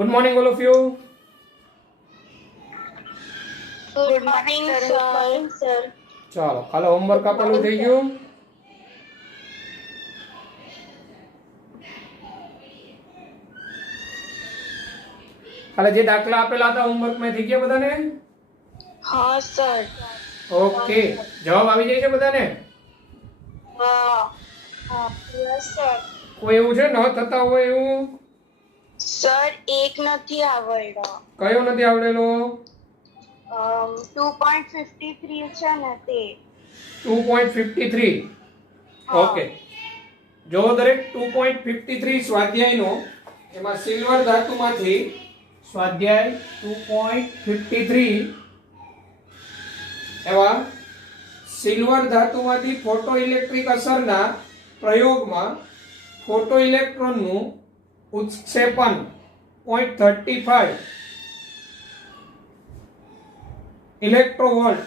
Good morning, all of you. Good morning, sir. ચાલો કાલે homework આપેલું થઈ ગયું. કાલે જે દાખલા આપેલા હતા હોમવર્ક માં થઈ ગયા બધાને? हाँ सर. ઓકે, જવાબ આવી જાય છે બધાને? Yes sir. કોઈ એવું છે ન થતા હોય એવું? સર એક નથી આવડ્યો. કયો નથી આવડેલો? 2.53 છે ને તે. 2.53. ઓકે, જો દરેક 2.53 સ્વાધ્યાયનો એમાં સિલ્વર ધાતુમાંથી સ્વાધ્યાય 2.53 એવા સિલ્વર ધાતુમાંથી ફોટો ઇલેક્ટ્રિક અસરના પ્રયોગમાં ફોટો ઇલેક્ટ્રોનનું ઉત્ક્ષેપન 0.35 ઇલેક્ટ્રોવોલ્ટ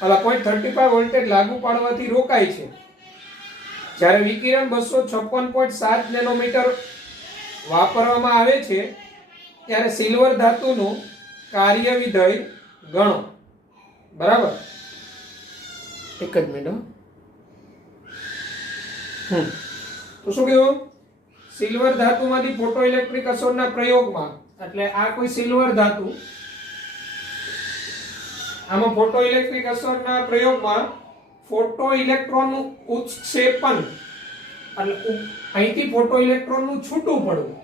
0.35 વોલ્ટેજ લાગુ પાડવાથી રોકાય છે, જ્યારે વિકિરણ 256.7 નેનોમીટર વાપરવામાં આવે છે ત્યારે સિલ્વર ધાતુનું કાર્ય વિધેય ગણો. બરાબર, એક જ મિનિટ. તો શું કહેવું? સિલ્વર ધાતુમાંથી ફોટો ઇલેક્ટ્રિક અસરના પ્રયોગમાં, એટલે આ કોઈ સિલ્વર ધાતુ, આમાં ફોટો ઇલેક્ટ્રિક અસરના પ્રયોગમાં ફોટો ઇલેક્ટ્રોનનું ઉત્ક્ષેપન, એટલે અહીંથી ફોટો ઇલેક્ટ્રોનનું છૂટું પડવું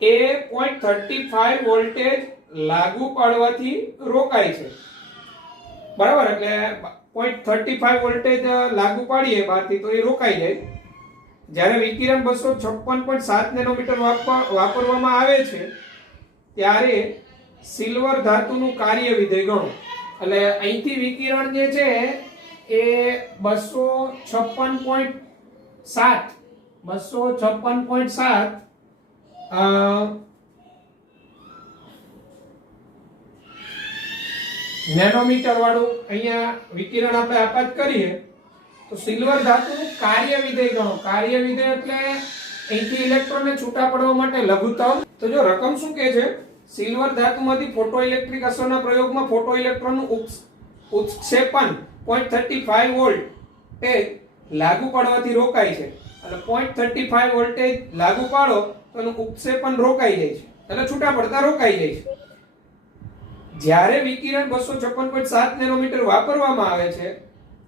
એ 0.35 વોલ્ટેજ લાગુ પાડવાથી રોકાય છે. બરાબર, એટલે 0.35 વોલ્ટેજ લાગુ પાડીએ બહારથી તો એ રોકાઈ જાય. જ્યારે વિકિરણ 256.7 નેનોમીટર વાપરવામાં આવે છે ત્યારે સિલ્વર ધાતુનું કાર્ય વિધેય ગણો. એટલે અહીંથી વિકિરણ જે છે એ 256.7 નેનોમીટર વાળું અહીંયા વિકિરણ આપણે આપાત કરીએ તો સિલ્વર ધાતુનું કાર્ય વિધેય ગણો. કાર્ય વિધેય એટલે અહીંથી ઇલેક્ટ્રોનને છૂટા પડવા માટે લઘુત્તમ. તો જો રકમ શું કહે છે, સિલ્વર ધાતુમાંથી ફોટો ઇલેક્ટ્રિક અસરના પ્રયોગમાં ફોટો ઇલેક્ટ્રોનનું ઉત્ક્ષેપન 0.35 વોલ્ટ એ લાગુ પાડવાથી રોકાય છે. એટલે 0.35 વોલ્ટેજ લાગુ પાડો તો એનું ઉત્ક્ષેપન રોકાઈ જાય છે, એટલે છૂટા પડતા રોકાઈ જાય છે. જ્યારે વિકિરણ 256.7 નેનોમીટર વાપરવામાં આવે છે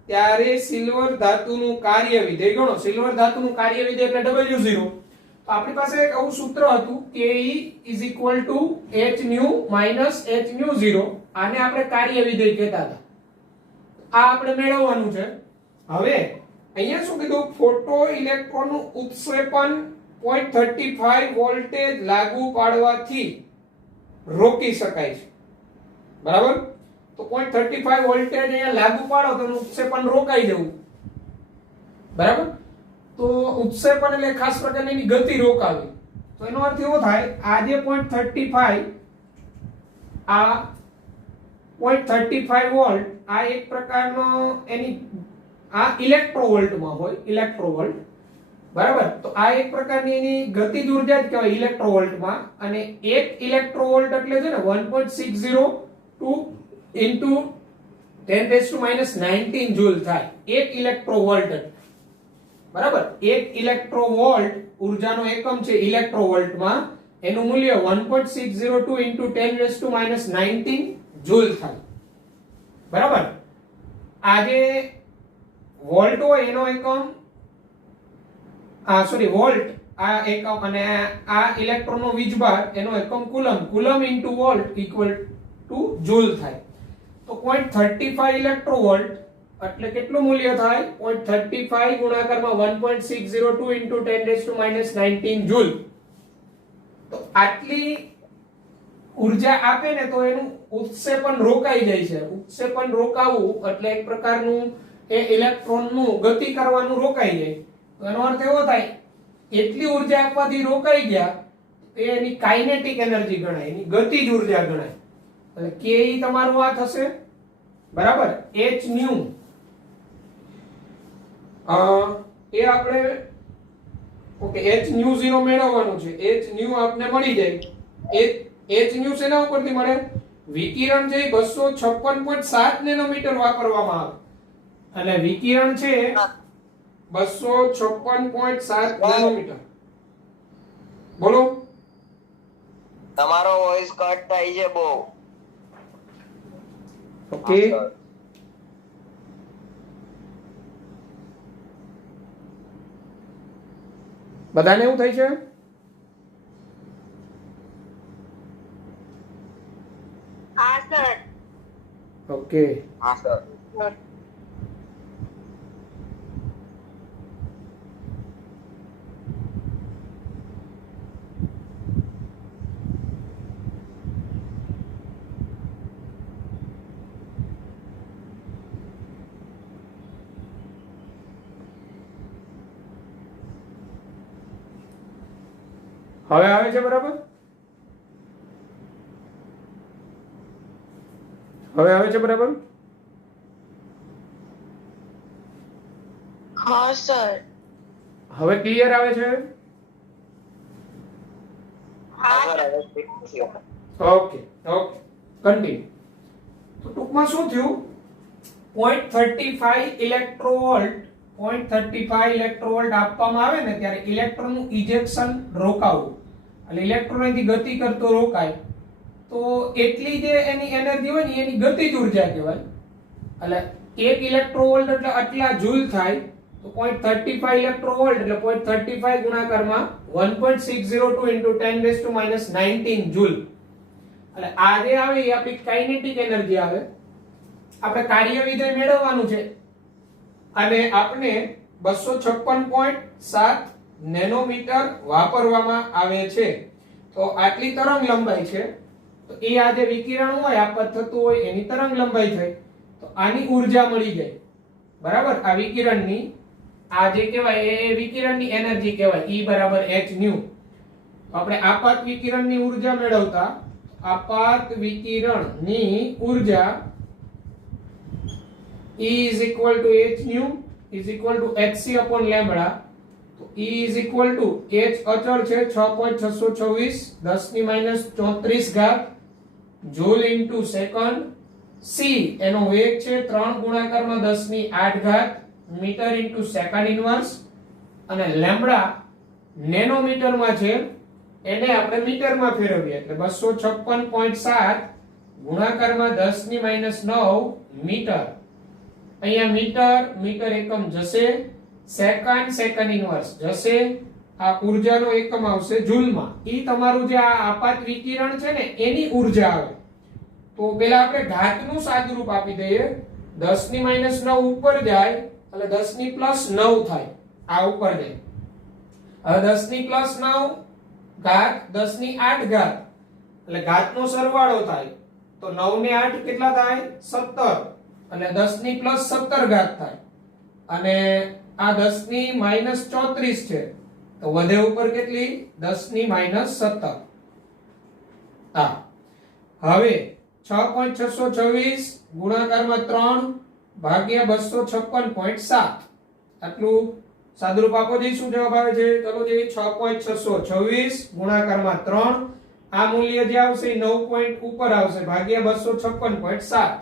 ત્યારે સિલ્વર ધાતુનું કાર્ય વિધેય ગણો. સિલ્વર ધાતુનું કાર્ય વિધેય એટલે W0. તો આપણી પાસે એક આવું સૂત્ર હતું Ke = hν - hν0. આને આપણે કાર્ય વિધેય કહેતા હતા. આ આપણે મેળવવાનું છે. હવે અહીંયા શું કીધું? ફોટો ઇલેક્ટ્રોનનું ઉત્ક્ષેપન 0.35 વોલ્ટેજ લાગુ પાડવાથી રોકી શકાય છે. બરાબર, તો 0.35 વોલ્ટેજ અહીંયા લાગુ પાડો તો ઉત્ક્ષેપન રોકાઈ જવું. બરાબર, તો ઉત્ક્ષેપન એટલે ખાસ પ્રકારની ગતિ રોકાવી. તો એનો અર્થ એવો થાય આ જે 0.35 આ 0.35 વોલ્ટ આ એક પ્રકારનો એની આ ઇલેક્ટ્રોવોલ્ટમાં હોય, ઇલેક્ટ્રોવોલ્ટ. બરાબર, તો આ એક પ્રકારની એની ગતિજ ઉર્જા જ કહેવાય ઇલેક્ટ્રોવોલ્ટમાં. અને એક ઇલેક્ટ્રોવોલ્ટ એટલે છે ને 1.602 into 10⁻⁻19 જૂલ થાય એક ઇલેક્ટ્રોવોલ્ટ. બરાબર, એક ઇલેક્ટ્રોવોલ્ટ ઉર્જાનો એકમ છે ઇલેક્ટ્રોવોલ્ટમાં, એનું મૂલ્ય 1.602 into 10⁻⁻19 જૂલ થાય. બરાબર, આ જે વોલ્ટ હોય એનો એકમ વોલ્ટ આ એકમ, અને આ ઇલેક્ટ્રોનનો વીજભાર એનો એકમ coulomb. Coulomb into volt equal to joule થાય. તો 0.35 ઇલેક્ટ્રોવોલ્ટ એટલે કેટલું મૂલ્ય થાય? 0.35 ગુણાકારમાં 1.602 into 10⁻⁻19 જૂલ. તો આટલી ઉર્જા આપે ને તો એનું ઉત્ક્ષેપન રોકાઈ જાય છે. ઉત્ક્ષેપન રોકાવું એટલે એક પ્રકારનું એ ઇલેક્ટ્રોનનું ગતિ કરવાનું રોકાઈ જાય. તો એનો અર્થ એવો થાય એટલી ઉર્જા આપવાથી રોકાઈ ગયા એ એની કાઇનેટિક એનર્જી ગણાય, એની ગતિજ ઉર્જા ગણાય. એટલે Ke તમારું આ થશે. બરાબર, hν એ આપણે ઓકે h ન્યુ 0 મેળવવાનું છે. h ન્યુ આપને મળી જાય. h ન્યુ શેના ઉપરથી મળે? વિકિરણ છે 256.7 નેનોમીટર વાપરવામાં આવે. એટલે વિકિરણ છે 256.7 નેનોમીટર. બોલો. તમારો વોઇસ કટ થાય છે બહુ. ઓકે, બધાને એવું થાય છે? હા સર. ઓકે, હા સર. હવે આવે છે બરાબર? હવે આવે છે બરાબર? હા સર. હવે ક્લિયર આવે છે? હા સર સર. હવે ઠીક છે. Okay okay, continue. તો ટૂંકમાં શું થયું? 0.35 ઇલેક્ટ્રોવોલ્ટ 0.35 ઇલેક્ટ્રોવોલ્ટ આપવામાં આવે ને ત્યારે ઇલેક્ટ્રોનનું ઇજેક્શન રોકાવું, એટલે ઇલેક્ટ્રોન એની ગતિ કરતો રોકાય તો એટલી જે એની એનર્જી હોય ને એની ગતિજ ઉર્જા કહેવાય. એટલે 1 ઇલેક્ટ્રોવોલ્ટ એટલે આટલા જૂલ થાય. તો 0.35 ઇલેક્ટ્રોવોલ્ટ એટલે 0.35 ગુણાકારમાં 1.602 into 10⁻⁻19 જૂલ. એટલે આ જે આવે એ આપણી કાઇનેટિક એનર્જી આવે. આપણે કાર્ય વિધેય મેળવવાનું છે અને આપણે 256.7 નેનોમીટર વાપરવામાં આવે છે. તો આટલી તરંગ લંબાઈ છે. તો એ આ જે વિકિરણ હોય આપત થતું હોય એની તરંગ લંબાઈ થઈ. તો આની ઊર્જા મળી જાય. બરાબર? આ વિકિરણની આ જે કહેવાય એ વિકિરણની એનર્જી કહેવાય. E બરાબર h ન્યુ. તો આપણે આપાત વિકિરણની ઊર્જા મેળવતા આપાત વિકિરણની ઊર્જા E is equal to h nu is equal to hc upon lambda. તો E is equal to h અચળ છે 6.626 10⁻34 ઘાત જૂલ ઇન્ટુ સેકન્ડ. C એનો વેગ છે 3 ગુણાકારમાં 10⁸ ઘાત મીટર ઇન્ટુ સેકન્ડ ઇન્વર્સ. અને લેમ્બડા નેનોમીટરમાં છે એને આપણે મીટરમાં ફેરવીએ એટલે 256.7 ગુણાકારમાં 10⁻⁹ મીટર. અહીંયા મીટર એકમ જશે, સેકન્ડ ઇન્વર્સ જશે. આ ઊર્જાનો એકમ આવશે જૂલમાં. ઈ તમારું જે આ આપાત વિકિરણ છે ને એની ઊર્જા આવે. તો પેલા આપણે ઘાતનું સાદુરૂપ આપી દઈએ. 10⁻⁹ ઉપર જાય એટલે 10⁻9 થાય. આ ઉપર જાય. હવે 10⁻9 ઘાત 10⁸ ઘાત એટલે ઘાતનો સરવાળો થાય. તો 9 ને 8 કેટલા થાય? 17. એટલે 10⁻17 ઘાત થાય. અને આ 10⁻34 છે તો વધે ઉપર કેટલી? 10⁻17. હા, હવે 6.626 ગુણાકારમાં 3 ભાગ્યા 256.7 આટલું સાદુરૂપ આપો. જઈ શું જવાબ આવે છે? ચલો જઈએ 6.626 ગુણાકારમાં 3. આ મૂલ્ય જે આવશે એ 9 પોઈન્ટ ઉપર આવશે ભાગ્યા 256.7.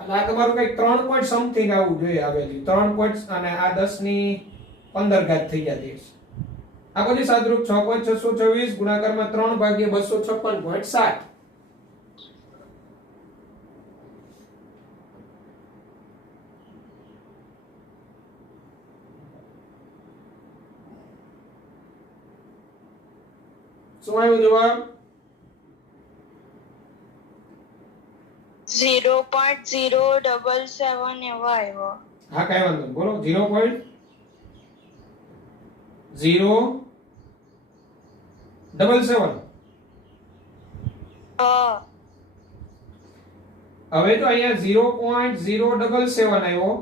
એટલે આ તમારું કઈક 3 પોઈન્ટ સમથિંગ આવવું જોઈએ. આવેલી 3 પોઈન્ટ અને આ 10⁻15 ઘાત થઈ જતી હશે. આ પછી સાદુરૂપ 6.626 ગુણાકારમાં 3 ભાગ્યા 256.7. શું આવ્યો જવાબ? 0.077 એવો આવ્યો. હા, કઈ વાંધો નહીં. બોલો 0.077. હા. હવે તો અહીંયા 0.077 આવ્યો.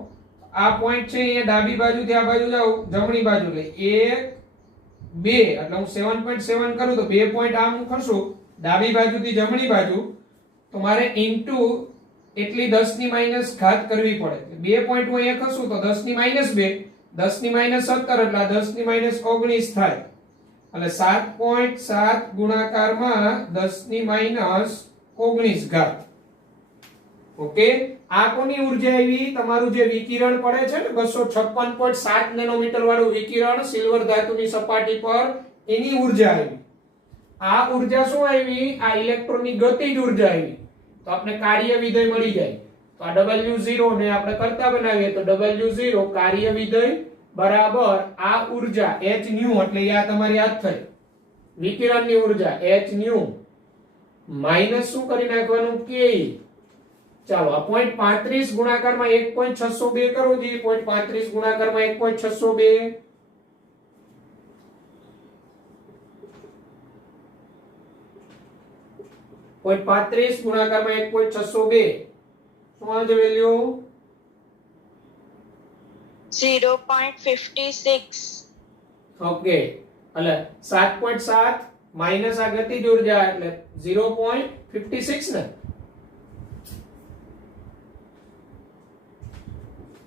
આ પોઈન્ટ છે અહીંયા ડાબી બાજુથી આ બાજુ જાવ જમણી બાજુ લઈ 1 2 એટલે હું 7.7 કરું તો 2 પોઈન્ટ આમ ખસું ડાબી બાજુથી જમણી બાજુ તો મારે ઇન્ટુ એટલી 10 ની માઈનસ ઘાત કરવી પડે. 2 પોઈન્ટ હું અહીંયા ખસું તો 10 ની -2 10 ની માઈનસ 17 એટલે 10 ની માઈનસ 19 થાય એટલે 7.7 ગુણાકારમાં 10 ની માઈનસ 19 ઘાત. ઓકે, આ કોની ઊર્જા આવી? તમારું જે વિકિરણ પડે છે ને 256.7 નેનોમીટર વાળું વિકિરણ સિલ્વર ધાતુની સપાટી પર, એની ઊર્જા આવી. આ ઊર્જા શું આવી? આ ઇલેક્ટ્રોનની ગતિજ ઊર્જા આવી. તો આપણે કાર્ય વિધેય મળી જાય. તો આ W0 ને આપણે કરતા બનાવીએ તો W0 કાર્ય વિધેય બરાબર આ ઊર્જા h ન્યુ, એટલે આ તમારી યાદ થઈ વિકિરણની ઊર્જા h ન્યુ માઈનસ શું કરી નાખવાનું k. ચાલો આ 0.35 ગુણાકારમાં 1.602 કરો જી. 0.35 ગુણાકારમાં 1.602 0.35 ગુણાકારમાં 1.602 શું આવે છે વેલ્યુ? 0.56. ઓકે, એટલે 7.7 માઈનસ આ ગતિજ ઊર્જા એટલે 0.56 ને,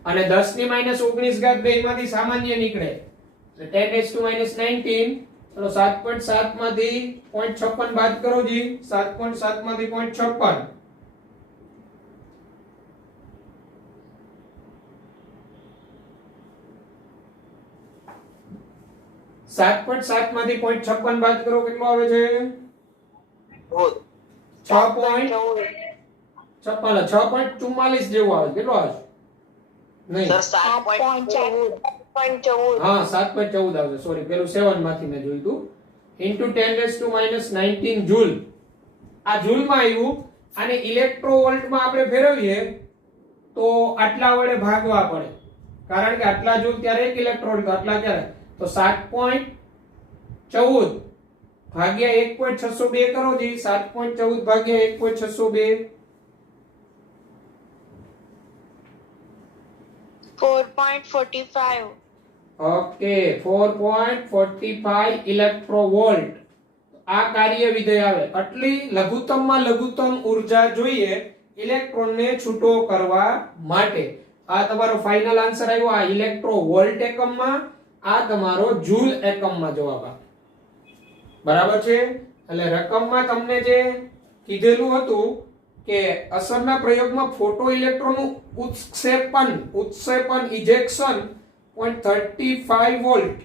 અને 10 ની માઈનસ 19 ઘાત બેમાંથી સામાન્ય નીકળે એટલે 10⁻⁻19. ચલો 7.7 માંથી 0.56 બાદ કરો જી. 7.7 માંથી 0.56 7.7 માંથી 0.56 બાદ કરો કેટલો આવે છે? 6.44 જેવો આવે. કેટલો આવે? નહીં સર 7.14. હા 7.14 આવશે. સોરી, પેલું 7 માંથી મેં જોયું હતું. Into 10⁻⁻19 joule. આ જૂલમાં આવ્યું. આને ઇલેક્ટ્રોવોલ્ટમાં આપણે ફેરવીએ તો આટલા વડે ભાગવા પડે, કારણ કે આટલા જૂલ ત્યારે 1 ઇલેક્ટ્રોવોલ્ટ, આટલા ક્યારે? તો 7.14 ભાગ્યા 1.602 કરો જી. 7.14 ભાગ્યા 1.602 4.45. ઓકે, 4.45 ઇલેક્ટ્રોવોલ્ટ આ કાર્ય વિધેય આવે. આટલી લઘુત્તમમાં લઘુત્તમ ઊર્જા જોઈએ ઇલેક્ટ્રોનને છૂટો કરવા માટે. આ તમારો ફાઇનલ આન્સર આવ્યો. આ ઇલેક્ટ્રોવોલ્ટ એકમમાં, આ તમારો જૂલ એકમમાં જવાબ આવે. બરાબર છે? એટલે રકમમાં તમને જે કીધેલું હતું કે અસરના પ્રયોગમાં ફોટો ઇલેક્ટ્રોનનું ઉત્ક્ષેપન ઇજેક્શન 0.35 વોલ્ટ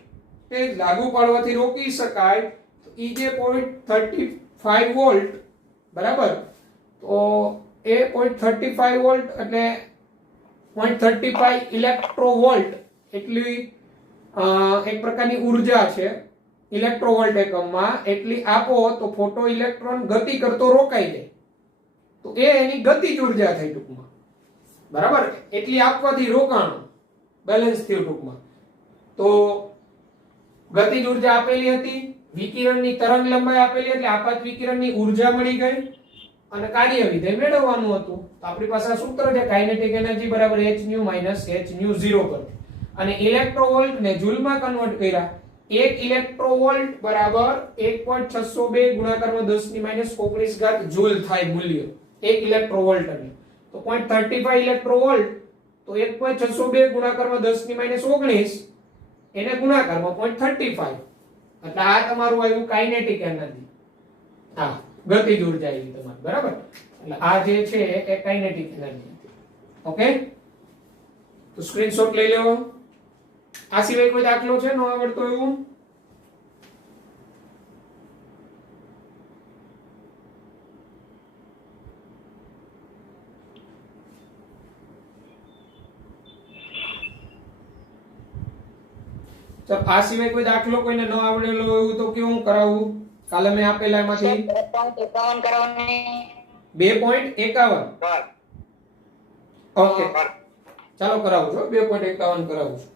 તે લાગુ પાડવાથી રોકી શકાય. તો ઈ જે 0.35 વોલ્ટ બરાબર, તો એ 0.35 વોલ્ટ એટલે 0.35 ઇલેક્ટ્રોવોલ્ટ એટલી એક પ્રકારની ઊર્જા છે ઇલેક્ટ્રોવોલ્ટ એકમમાં. એટલી આપો તો ફોટો ઇલેક્ટ્રોન ગતિ કરતો રોકાઈ જાય. તો એ એની ગતિજ ઊર્જા થઈ ટૂંકમાં. બરાબર, એટલી આપવાથી રોકાણું બેલેન્સ થયું ટૂંકમાં. તો ગતિજ ઊર્જા આપેલી હતી, વિકિરણની તરંગ લંબાઈ આપેલી એટલે આપાત વિકિરણની ઊર્જા મળી ગઈ અને કાર્ય વિધેય મેળવવાનું હતું. તો આપણી પાસે આ સૂત્ર છે કાઇનેટિક એનર્જી બરાબર h new minus h new 0 પર, અને ઇલેક્ટ્રોવોલ્ટ ને જૂલમાં કન્વર્ટ કર્યા. 1 ઇલેક્ટ્રોવોલ્ટ બરાબર 1.602 ગુણાકારમાં 10 ની માઈનસ 19 ઘાત જૂલ થાય મૂલ્ય 1 ઇલેક્ટ્રોવોલ્ટ ની. તો 0.35 ઇલેક્ટ્રોવોલ્ટ તો 1.602 ગુણાકારમાં 10 ની માઈનસ 19 એને ગુણાકારમાં 0.35 એટલે આ તમારું આવ્યું કાઇનેટિક એનર્જી. હા, ગતિજ ઊર્જા આવી તમારી. બરાબર, એટલે આ જે છે એ કાઇનેટિક એનર્જી. ઓકે, તો સ્ક્રીનશોટ લઈ લેવો. આ સિવાય કોઈ દાખલો છે નો આવડતો એવું? તો આ સિવાય કોઈ દાખલો કોઈને ન આવડેલો એવું તો કેવું કરાવું? કાલે મેં આપેલા એમાંથી 2.51 કરવાની. 2.51. ઓકે, ચાલો કરાવું છું. 2.51 કરાવું છું.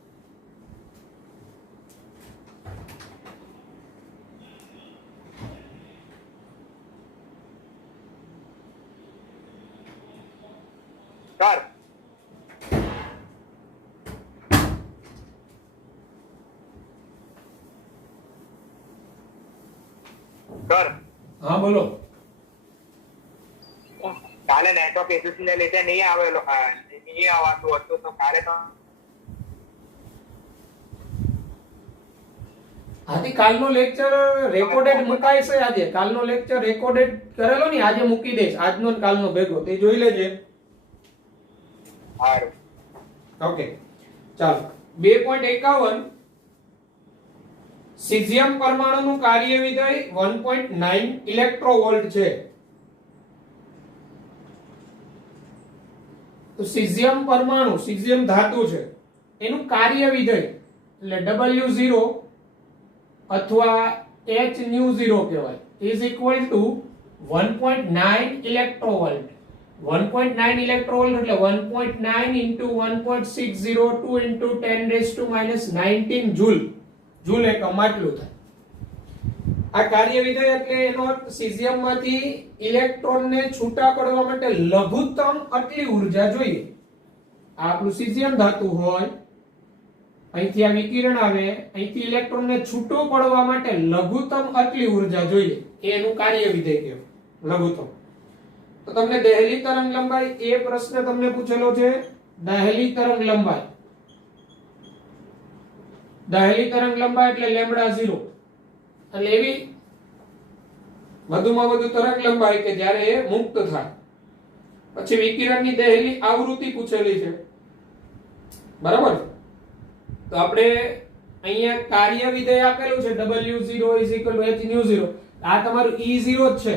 હા બોલો. કાલે નેટવર્ક ઇશ્યુઝ ને લીધે નહીં આવતું હતું, તો કાલે તો આથી કાલનો લેક્ચર રેકોર્ડેડ મુકાય છે આજે. કાલનો લેક્ચર રેકોર્ડેડ કરેલો ને આજે મૂકી દઈશ. આજનો ને કાલનો ભેગો તે જોઈ લેજે. સારું. ઓકે ચાલો 2.51 સીઝિયમ પરમાણુનું કાર્ય વિધેય 1.9 ઇલેક્ટ્રોવોલ્ટ છે. તો સીઝિયમ પરમાણુ સીઝિયમ ધાતુ છે એનું કાર્ય વિધેય એટલે W0 અથવા Hν0 કહેવાય is equal to 1.9 ઇલેક્ટ્રોવોલ્ટ. 1.9 ઇલેક્ટ્રોવોલ્ટ એટલે 1.9 into 1.602 into 10 raised to minus 19 joule. Joule એકમ આટલું થાય. આ કાર્ય વિધેય એટલે એનો અર્થ સીઝિયમમાંથી ઇલેક્ટ્રોનને છૂટા પાડવા માટે લઘુત્તમ આટલી ઉર્જા જોઈએ. આ આપણું સીઝિયમ ધાતુ હોય, અહીંથી આ વિકિરણ આવે, અહીંથી ઇલેક્ટ્રોનને છૂટો પડવા માટે લઘુત્તમ આટલી ઉર્જા જોઈએ. એનું કાર્ય વિધેય કહેવાય લઘુત્તમ. તો તમને દહેલી તરંગ લંબાઈ એ પ્રશ્ન તમને પૂછેલો છે. દહેલી તરંગ લંબાઈ એટલે લેમ્બડા 0 એટલે એવી વધુમાં વધુ તરંગ લંબાઈ કે જ્યારે એ મુક્ત થાય. પછી વિકિરણની દહેલી આવૃત્તિ પૂછેલી છે, બરાબર. તો આપણે અહીંયા કાર્ય વિધેય આપેલું છે W0 Hν0. આ તમારું E0 જ છે,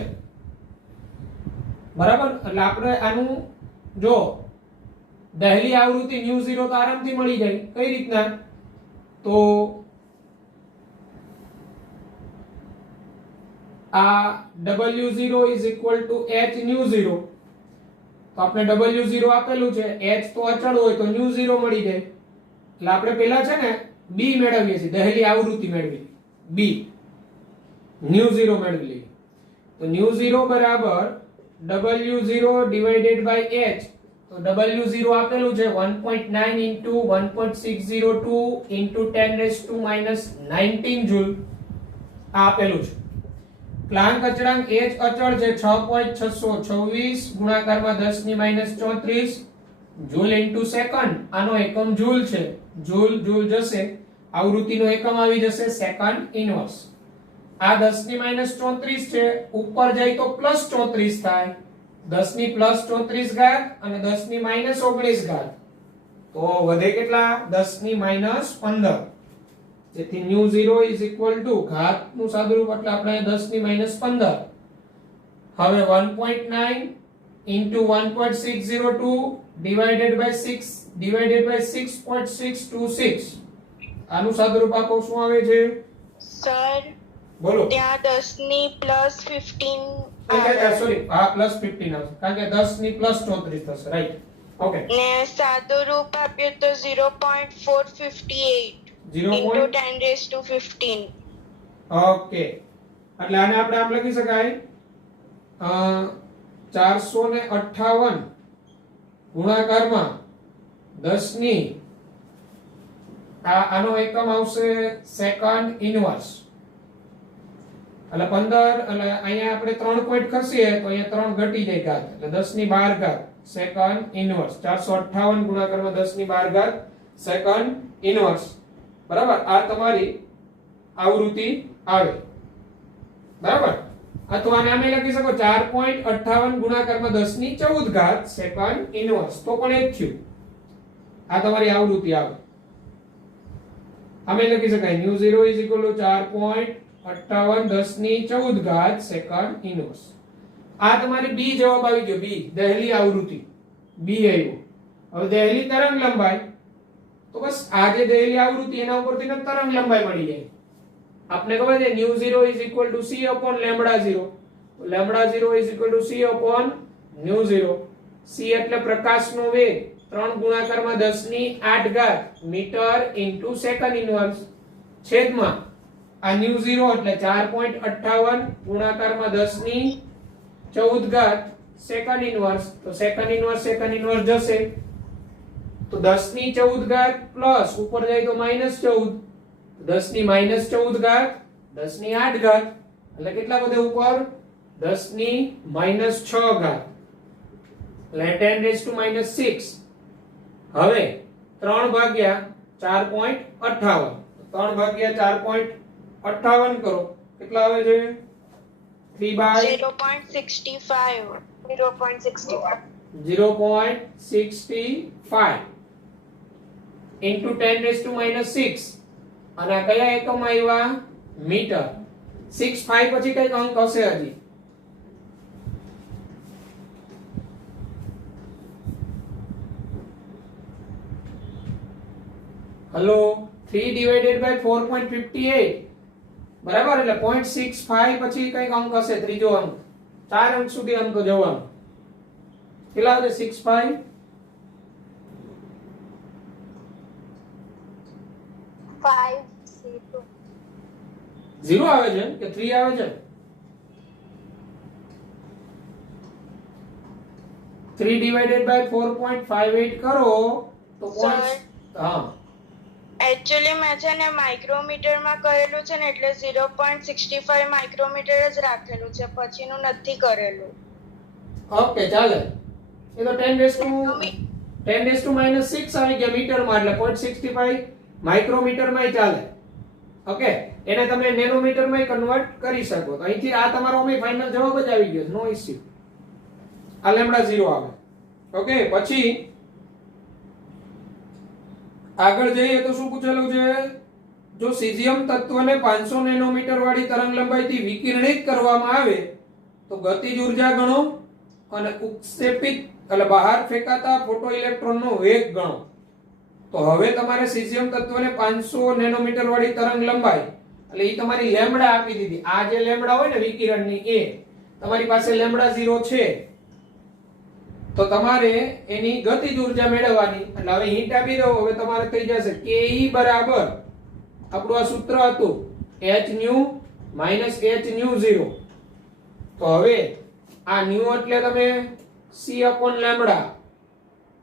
બરાબર. એટલે આપણે આનું જો દહેલી આવૃત્તિ ν0 તો આરામથી મળી જાય. કઈ રીતના? તો આ W0 Hν0 તો આપણે W0 આપેલું છે, H તો અચળ હોય તો ν0 મળી જાય. એટલે આપણે પહેલા છે ને B મેળવીએ છીએ, દહેલી આવૃત્તિ મેળવી B ν0 મેળવી લઈએ. તો ν0 બરાબર W0 divided by H. તો W0 આપેલું છે 1.9 into 1.602 into 10 raised to minus 19 joule. આ આપેલું છે. પ્લાન્ક અચળાંક H અચળ છે 6.626 ગુણાકારમાં 10 ની minus 34 જૂલ into સેકન્ડ. આનો એકમ જૂલ છે. જૂલ જશે, આવૃત્તિનો એકમ આવી જશે સેકન્ડ ઇનવર્સ. આ 10 ની minus 34 છે, ઉપર જાય તો પ્લસ 34 થાય. 10 ની પ્લસ 34 ઘાત અને 10 ની minus 19 ઘાત. તો વધે કેટલા? 10 ની minus 15. જેથી ν0 is equal to ઘાતનું સાદુરૂપ એટલે આપણે 10 ની minus 15. હવે 1.9 into 1.602 divided by 6.626. આનું સાદુરૂપ આપો શું આવે છે? સર બોલો. ત્યાં 10 ની પ્લસ 15 સોરી, હા પ્લસ 15 આવશે કારણ કે 10 ની પ્લસ 34 થશે, રાઈટ. ઓકે. ને સાદું રૂપ આપ્યું તો 0.458 into 10 raised to 15. ઓકે. એટલે આને આપણે આમ લખી શકાય 458 ગુણાકારમાં 10 ની આનો એકમ આવશે સેકન્ડ ઇનવર્સ. એટલે 15 એટલે અહીંયા આપણે 3 પોઈન્ટ ખસીએ તો અહીંયા 3 ઘટી જાય ઘાત એટલે 10 ની 12 ઘાત સેકન્ડ ઇનવર્સ. 458 ગુણાકારમાં 10 ની 12 ઘાત સેકન્ડ ઇનવર્સ, બરાબર. આ તમારી આવૃત્તિ આવે, બરાબર. અથવા આને અમે લખી શકો 4.58 ગુણાકારમાં 10 ની 14 ઘાત સેકન્ડ ઇનવર્સ, તો પણ એ જ થયું. આ તમારી આવૃત્તિ આવે. અમે લખી શકાય ν0 is equal to 4.58 10 ની 14 ઘાત સેકન્ડ ઇનવર્સ. આ તમારી B જવાબ આવી ગયો. B દહેલી આવૃત્તિ B આવ્યો. હવે દહેલી તરંગ લંબાઈ તો બસ આ જે દહેલી આવૃત્તિ એના ઉપરથી તરંગ લંબાઈ મળી જાય. આપને ખબર છે ν0 is equal to c upon λ0. તો λ0 is equal to c upon ν0. c એટલે પ્રકાશનો વેગ 3 ગુણાકારમાં 10 ની 8 ઘાત મીટર ઇન્ટુ સેકન્ડ ઇનવર્સ છેદમાં આ ν0 એટલે 4.58 ગુણાકારમાં 10 ની 14 ઘાત સેકન્ડ ઇનવર્સ. તો સેકન્ડ ઇનવર્સ જશે તો 10 ની 14 ઘાત પ્લસ ઉપર જાય તો -14, 10 ની -14 ઘાત 10 ની 8 ઘાત એટલે કેટલા વધે ઉપર? 10 ની -6 ઘાત એટલે 10 raised to -6. હવે 3 ભાગ્યા 4.58 3 ભાગ્યા 58 કરો કેટલા આવે છે 3/0.65 into 10⁻⁻6 અને આ કયા એકમ આવ્યા મીટર 65 પછી કઈક અંક હશે હજી હલો 3/4.58 બરાબર એટલે 0.65 પછી કઈક અંક હશે ત્રીજો અંક 4 અંક સુધી અંક જવાનું કેટલા આવે 65 0 આવે છે કે 3 આવે છે 3/4.58 કરો તો હા એકચ્યુઅલી મેં છે ને માઇક્રોમીટર માં કરેલું છે ને એટલે 0.65 માઇક્રોમીટર જ રાખેલું છે પછીનું નથી કરેલું ઓકે ચાલે એ તો 10⁻⁻6 આવી ગયા મીટરમાં એટલે 0.65 માઇક્રોમીટર માં ચાલે ઓકે એને તમે નેનોમીટર માં કન્વર્ટ કરી શકો તો અહીંથી આ તમારો અમે ફાઇનલ જવાબ જ આવી ગયો નો ઇશ્યુ આ લેમ્બડા 0 આવે ઓકે પછી આગળ જઈએ તો શું પૂછેલું છે જો સીઝિયમ તત્વને 500 નેનોમીટર વાળી તરંગ લંબાઈથી વિકિરણિત કરવામાં આવે તો ગતિજ ઊર્જા ગણો અને ઉત્ક્ષેપિત એટલે બહાર ફેંકાતા ફોટો ઇલેક્ટ્રોનનો વેગ ગણો તો હવે તમારે સીઝિયમ તત્વને 500 નેનોમીટર વાળી તરંગ લંબાઈ એટલે ઈ તમારી લેમ્બડા આપી દીધી આ જે લેમ્બડા હોય ને વિકિરણની એ તમારી પાસે લેમ્બડા 0 છે તો તમારે એની ગતિજ ઊર્જા મેળવવાની એટલે હવે હિન્ટ આપી દઉં હવે તમારે થઈ જશે ke બરાબર આપણું આ સૂત્ર હતું h nu minus h nu 0 તો હવે આ nu એટલે તમે c upon lambda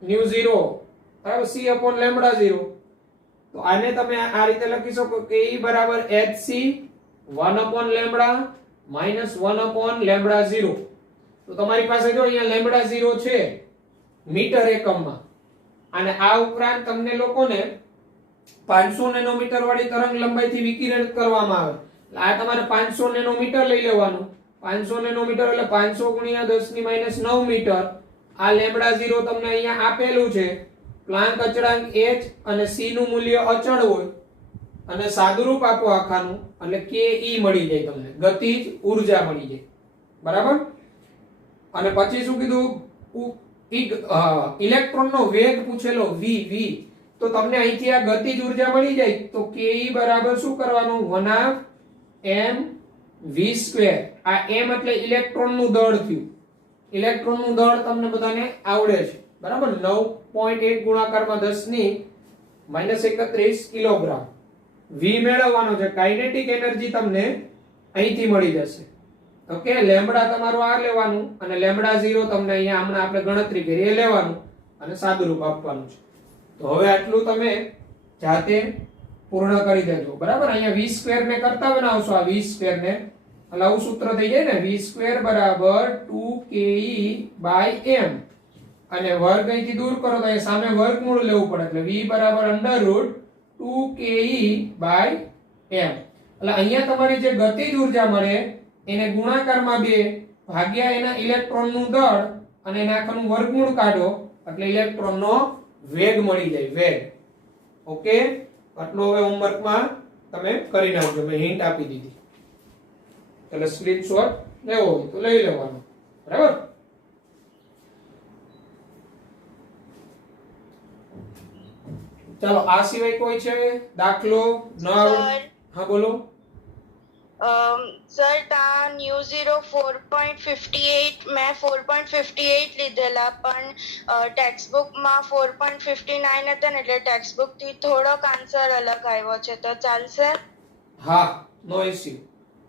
nu 0 બરાબર c upon lambda 0 તો આને તમે આ રીતે લખી શકો કે e બરાબર hc 1 upon lambda minus 1 upon lambda 0 તો તમારી પાસે જો અહીંયા લેમ્બડા 0 છે મીટર એકમમાં અને આ ઉપરાંત તમને લોકોને 500 નેનોમીટર વાળી તરંગ લંબાઈથી વિકિરણિત કરવામાં આવે એટલે આ તમારે 500 નેનોમીટર લઈ લેવાનું 500 નેનોમીટર એટલે 500 ગુણ્યા 10⁻⁹ મીટર આ લેમ્બડા 0 તમને અહીંયા આપેલું છે પ્લાન્ક અચળાંક h અને c નું મૂલ્ય અચળ હોય અને સાદુરૂપ આપો આખાનું એટલે ke મળી જાય તમને ગતિજ ઊર્જા મળી જાય બરાબર અને પછી શું કીધું ઇલેક્ટ્રોનનો વેગ પૂછેલો v તો તમને અહીંથી આ ગતિજ ઊર્જા મળી જાય તો ke બરાબર શું કરવાનું 1/mv². આ m એટલે ઇલેક્ટ્રોનનું દળ થયું ઇલેક્ટ્રોનનું દળ તમને બધાને આવડે છે બરાબર 9.1 ગુણાકારમાં 10⁻31 કિલોગ્રામ v મેળવવાનો છે કાઇનેટિક એનર્જી તમને અહીંથી મળી જશે ઓકે લેમ્બડા તમારું આ લેવાનું અને લેમ્બડા 0 તમને અહીંયા હમણાં આપણે ગણતરી કરી એ લેવાનું અને સાદુરૂપ આપવાનું છે તો હવે આટલું તમે જાતે પૂર્ણ કરી દેજો બરાબર અહીંયા v² ને કરતા બનાવશો આ v² ને એટલે આવું સૂત્ર થઈ જાય ને v² બરાબર 2ke/m અને વર્ગ અહીંથી દૂર કરો તો અહીંયા સામે વર્ગમૂળ લેવું પડે એટલે v બરાબર √2ke/m એટલે અહીંયા તમારી જે ગતિજ ઊર્જા મળે એને ગુણાકારમાં 2 ભાગ્યા એના ઇલેક્ટ્રોનનું દળ અને એના આખાનું વર્ગમૂળ કાઢો એટલે ઇલેક્ટ્રોનનો વેગ મળી જાય વેગ ઓકે આટલો હવે હોમવર્કમાં તમે કરી નાખજો મેં હિન્ટ આપી દીધી એટલે સ્ક્રીનશોટ લેવો હોય તો લઈ લેવાનો બરાબર ચાલો આ સિવાય કોઈ છે દાખલો ન આવડે હા બોલો સર તા ન્યુ 0 4.58 મેં 4.58 લીધેલા પણ ટેક્સ્ટ બુકમાં 4.59 હતા ને એટલે ટેક્સ્ટ બુક થી થોડોક આન્સર અલગ આવ્યો છે તો ચાલશે હા નો ઇશ્યુ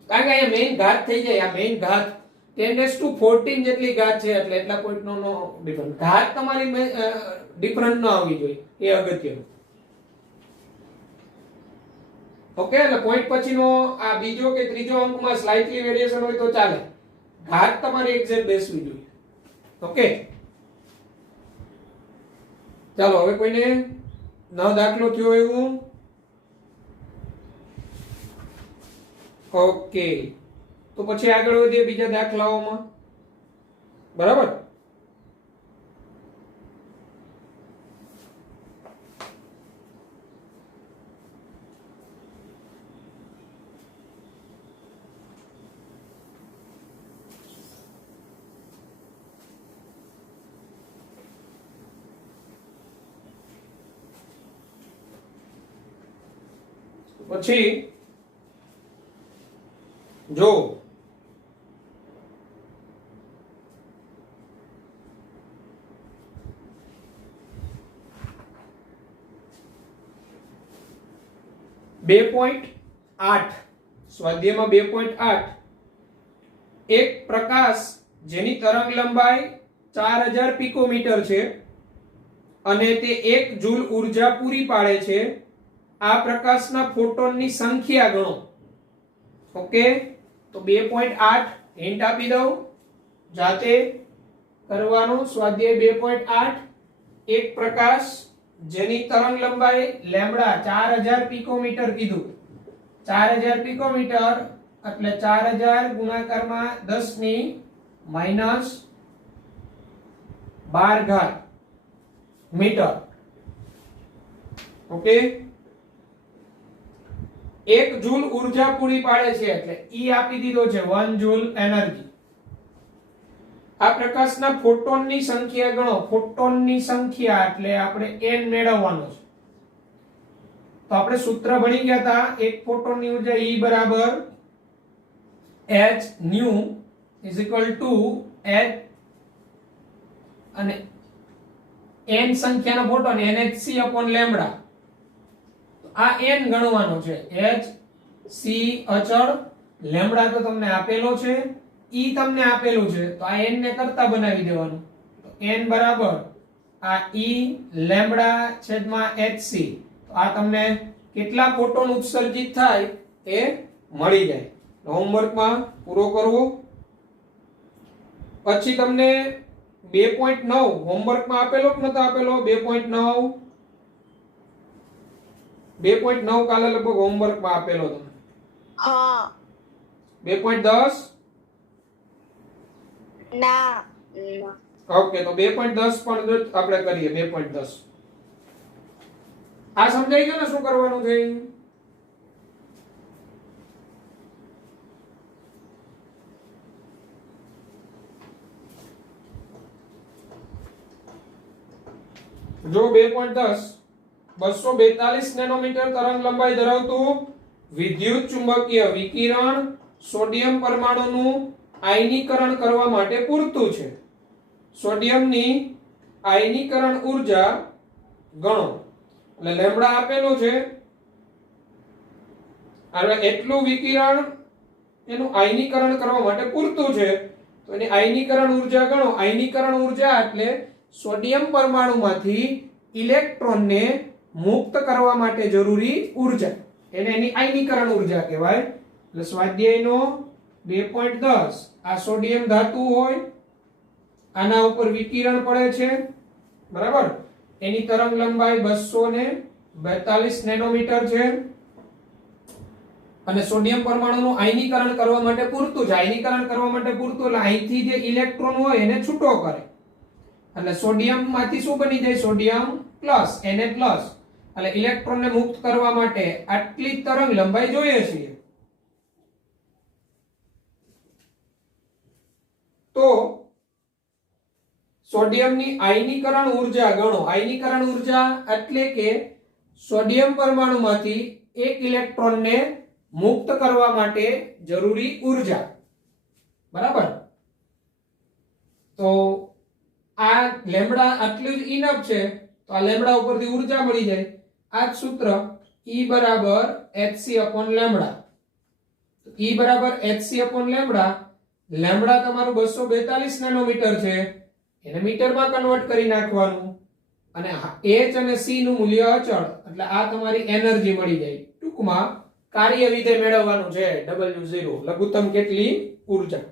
કારણ કે અહીંયા મેઈન ઘાત થઈ જાય આ મેઈન ઘાત 10⁻14 જેટલી ઘાત છે એટલે એટલા પોઈન્ટ નો ડિફરન્સ ઘાત તમારી ડિફરન્ટ ન આવવી જોઈએ એ અગત્યનું ઓકે એટલે પોઈન્ટ પછીનો આ બીજો કે ત્રીજો અંકમાં સ્લાઇટલી વેરીએશન હોય તો ચાલે ઘાત તમારી એક્ઝેક્ટ બેસવી જોઈએ ઓકે ચાલો હવે કોઈને ન દાખલો થયો એવું ઓકે, તો પછી આગળ વધીએ બીજા દાખલાઓમાં. બરાબર. પછી જો બે પોઈન્ટ 8 સ્વાધ્યાયમાં 2.8 એક પ્રકાશ જેની તરંગ લંબાઈ 4000 પિકોમીટર છે અને તે 1 જૂલ ઉર્જા પૂરી પાડે છે. આ પ્રકાશના ફોટોનની સંખ્યા ગણો. ઓકે, તો 2.8 હિન્ટ આપી દઉં, જાતે કરવાનું. સ્વાધ્યાય 2.8 એક પ્રકાશ જેની તરંગ લંબાઈ લેમ્બડા 4000 પિકોમીટર કીધું. 4000 પિકોમીટર એટલે 4000 ગુણાકારમાં 10 ની માઈનસ 12 ઘાત મીટર. ઓકે, 1 જૂલ ઉર્જા પૂરી પાડે છે એટલે E આપી દીધો છે 1 જૂલ એનર્જી. આ પ્રકાશના ફોટોનની સંખ્યા ગણો. ફોટોનની સંખ્યા એટલે આપણે n મેળવવાનો છે. તો આપણે સૂત્ર ભણી ગયા હતા. એક ફોટોનની ઉર્જા E બરાબર h nu is equal to h અને n સંખ્યાનો ફોટોન nhc upon લેમ્બડા. આ n ગણવાનો છે. h c અચળ, લેમ્બડા તો તમને આપેલો છે, e તમને આપેલું છે, તો આ n ને કરતા બનાવી દેવાનું. તો n બરાબર આ e લેમ્બડા છેદમાં hc. તો આ તમને કેટલા ફોટોન ઉત્સર્જિત થાય એ મળી જાય. હોમવર્કમાં પૂરો કરવો. પછી તમને 2.9 હોમવર્કમાં આપેલો કે નતો આપેલો? 2.9 કાલે લગભગ હોમવર્કમાં આપેલો તમને. હા. 2.10 ના. ઓકે, તો 2.10 પણ જો આપણે કરીએ. 2.10 આ સમજાઈ ગયું ને શું કરવાનું છે? જો 2.10 242 નેનોમીટર તરંગ લંબાઈ ધરાવતું વિદ્યુત ચુંબકીય વિકિરણ સોડિયમ પરમાણુનું આયનીકરણ કરવા માટે પૂરતું છે. સોડિયમની આયનીકરણ ઉર્જા ગણો. એટલે લેમ્બડા આપેલું છે. હવે એટલું વિકિરણ એનું આયનીકરણ કરવા માટે પૂરતું છે, તો એની આયનીકરણ ઉર્જા ગણો. આયનીકરણ ઉર્જા એટલે સોડિયમ પરમાણુમાંથી ઇલેક્ટ્રોનને મુક્ત કરવા માટે જરૂરી ઉર્જા, એને એની આયનીકરણ ઉર્જા કહેવાય. એટલે સ્વાધ્યાયનો 2.10 આ સોડિયમ ધાતુ હોય, આના ઉપર વિકિરણ પડે છે, બરાબર. એની તરંગ લંબાઈ 242 નેનોમીટર છે અને સોડિયમ પરમાણુનું આયનીકરણ કરવા માટે પૂરતું છે. આયનીકરણ કરવા માટે પૂરતું એટલે અહીંથી જે ઇલેક્ટ્રોન હોય એને છૂટો કરે. એટલે સોડિયમ માંથી શું બની જાય? Sodium plus Na plus. એટલે ઇલેક્ટ્રોનને મુક્ત કરવા માટે આટલી તરંગ લંબાઈ જોઈએ છે. તો સોડિયમની આયનીકરણ ઉર્જા ગણો. આયનીકરણ ઉર્જા એટલે કે સોડિયમ પરમાણુમાંથી એક ઇલેક્ટ્રોનને મુક્ત કરવા માટે જરૂરી ઉર્જા, બરાબર. તો આ લેમ્બડા આટલું જ ઇનફ છે, તો આ લેમ્બડા ઉપરથી ઉર્જા મળી જાય. આ જ સૂત્ર E બરાબર hc upon લેમ્બડા. E બરાબર hc upon લેમ્બડા. લેમ્બડા તમારું 242 નેનોમીટર છે, એને મીટરમાં કન્વર્ટ કરી નાખવાનું અને h અને c નું મૂલ્ય અચળ, એટલે આ તમારી એનર્જી મળી જાય. ટૂંકમાં કાર્ય વિધેય મેળવવાનું છે W0, લઘુત્તમ કેટલી ઉર્જા.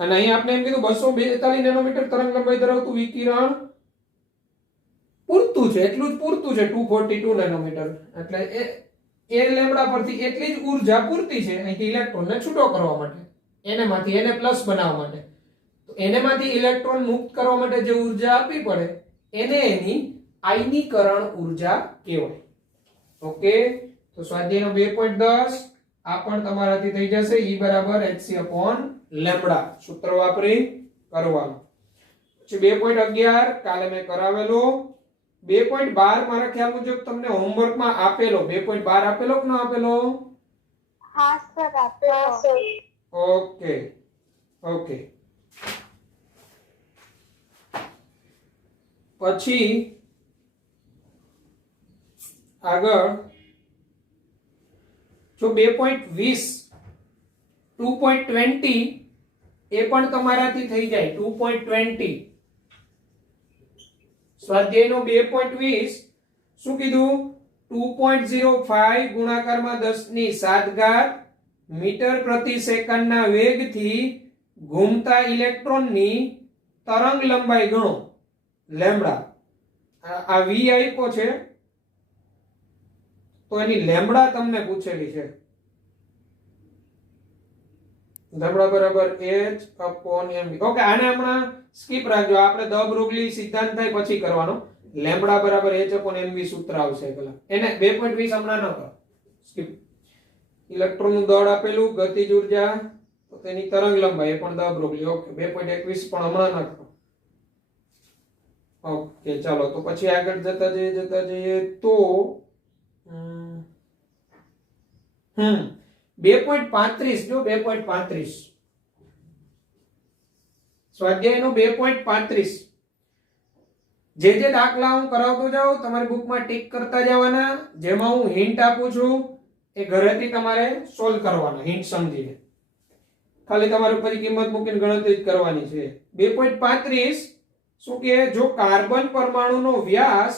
અને અહીં આપણે એમ કીધું 242 નેનોમીટર તરંગ લંબાઈ ધરાવતું વિકિરણ પૂરતું છે, એટલું જ પૂરતું છે. 242 નેનોમીટર એટલે એ એ લેમ્ડા પરથી એટલી જ ઉર્જા પૂરતી છે અહીંથી ઇલેક્ટ્રોનને છૂટો કરવા માટે, એને માંથી એને પ્લસ બનાવવા માટે. તો એને માંથી ઇલેક્ટ્રોન મુક્ત કરવા માટે જે ઉર્જા આપવી પડે એને એની આયનીકરણ ઉર્જા કહેવાય. ઓકે, તો સ્વાધ્યાયનો 2.10 આ પણ તમારાથી થઈ જશે. E બરાબર hc/લેમ્ડા સૂત્ર વાપરી કરવાનું. પછી 2.11 કાલે મેં કરાવેલો. 2.12 મારા ખ્યાલ મુજબ તમને હોમવર્કમાં આપેલો. 2.12 આપેલો કે ન આપેલો? હા સર, આપેલો. Okay okay. પછી આગળ જો 2.20 2.20 એ પણ તમારાથી થઈ જાય. 2.20 સ્વાધ્યાયનો 2.20 શું કીધું? 2.05 ગુણાકારમાં 10 ની 7 ઘાત મીટર પ્રતિ સેકન્ડના વેગથી ઘૂમતા ઇલેક્ટ્રોનની તરંગ લંબાઈ ગણો લેમ્ડા. આ v આપ્યો છે તો એની લેમ્ડા તમને પૂછેલી છે. લેમ્ડા બરાબર h/mv. ઓકે, આને હમણાં સ્કીપ રાખજો. આપણે દ બ્રુગલી સિદ્ધાંત થાય પછી કરવાનો. લેમ્ડા બરાબર h/mv સૂત્ર આવશે પેલા. એને 2.20 હમણાં ન કરો, સ્કીપ. ઇલેક્ટ્રોનનું દળ આપેલું, ગતિજ ઉર્જા, તો તેની તરંગ લંબાઈ એ પણ દ બ્રુગલી. ઓકે, 2.21 પણ હમણાં ન કરો. ઓકે, ચાલો તો પછી આગળ જતા જઈએ તો 2.35 જો 2.35 સ્વાધ્યાયનો 2.35 જે દાખલા હું કરાવતો જાઉં તમારી બુકમાં ટીક કરતા જવાના. જેમાં હું હિન્ટ આપું છું એ ઘરેથી તમારે સોલ્વ કરવાના, હિન્ટ સમજીને. ખાલી તમારે પછી કિંમત મૂકીને ગણતરી જ કરવાની છે. 2.35 શું કે જો કાર્બન પરમાણુનો વ્યાસ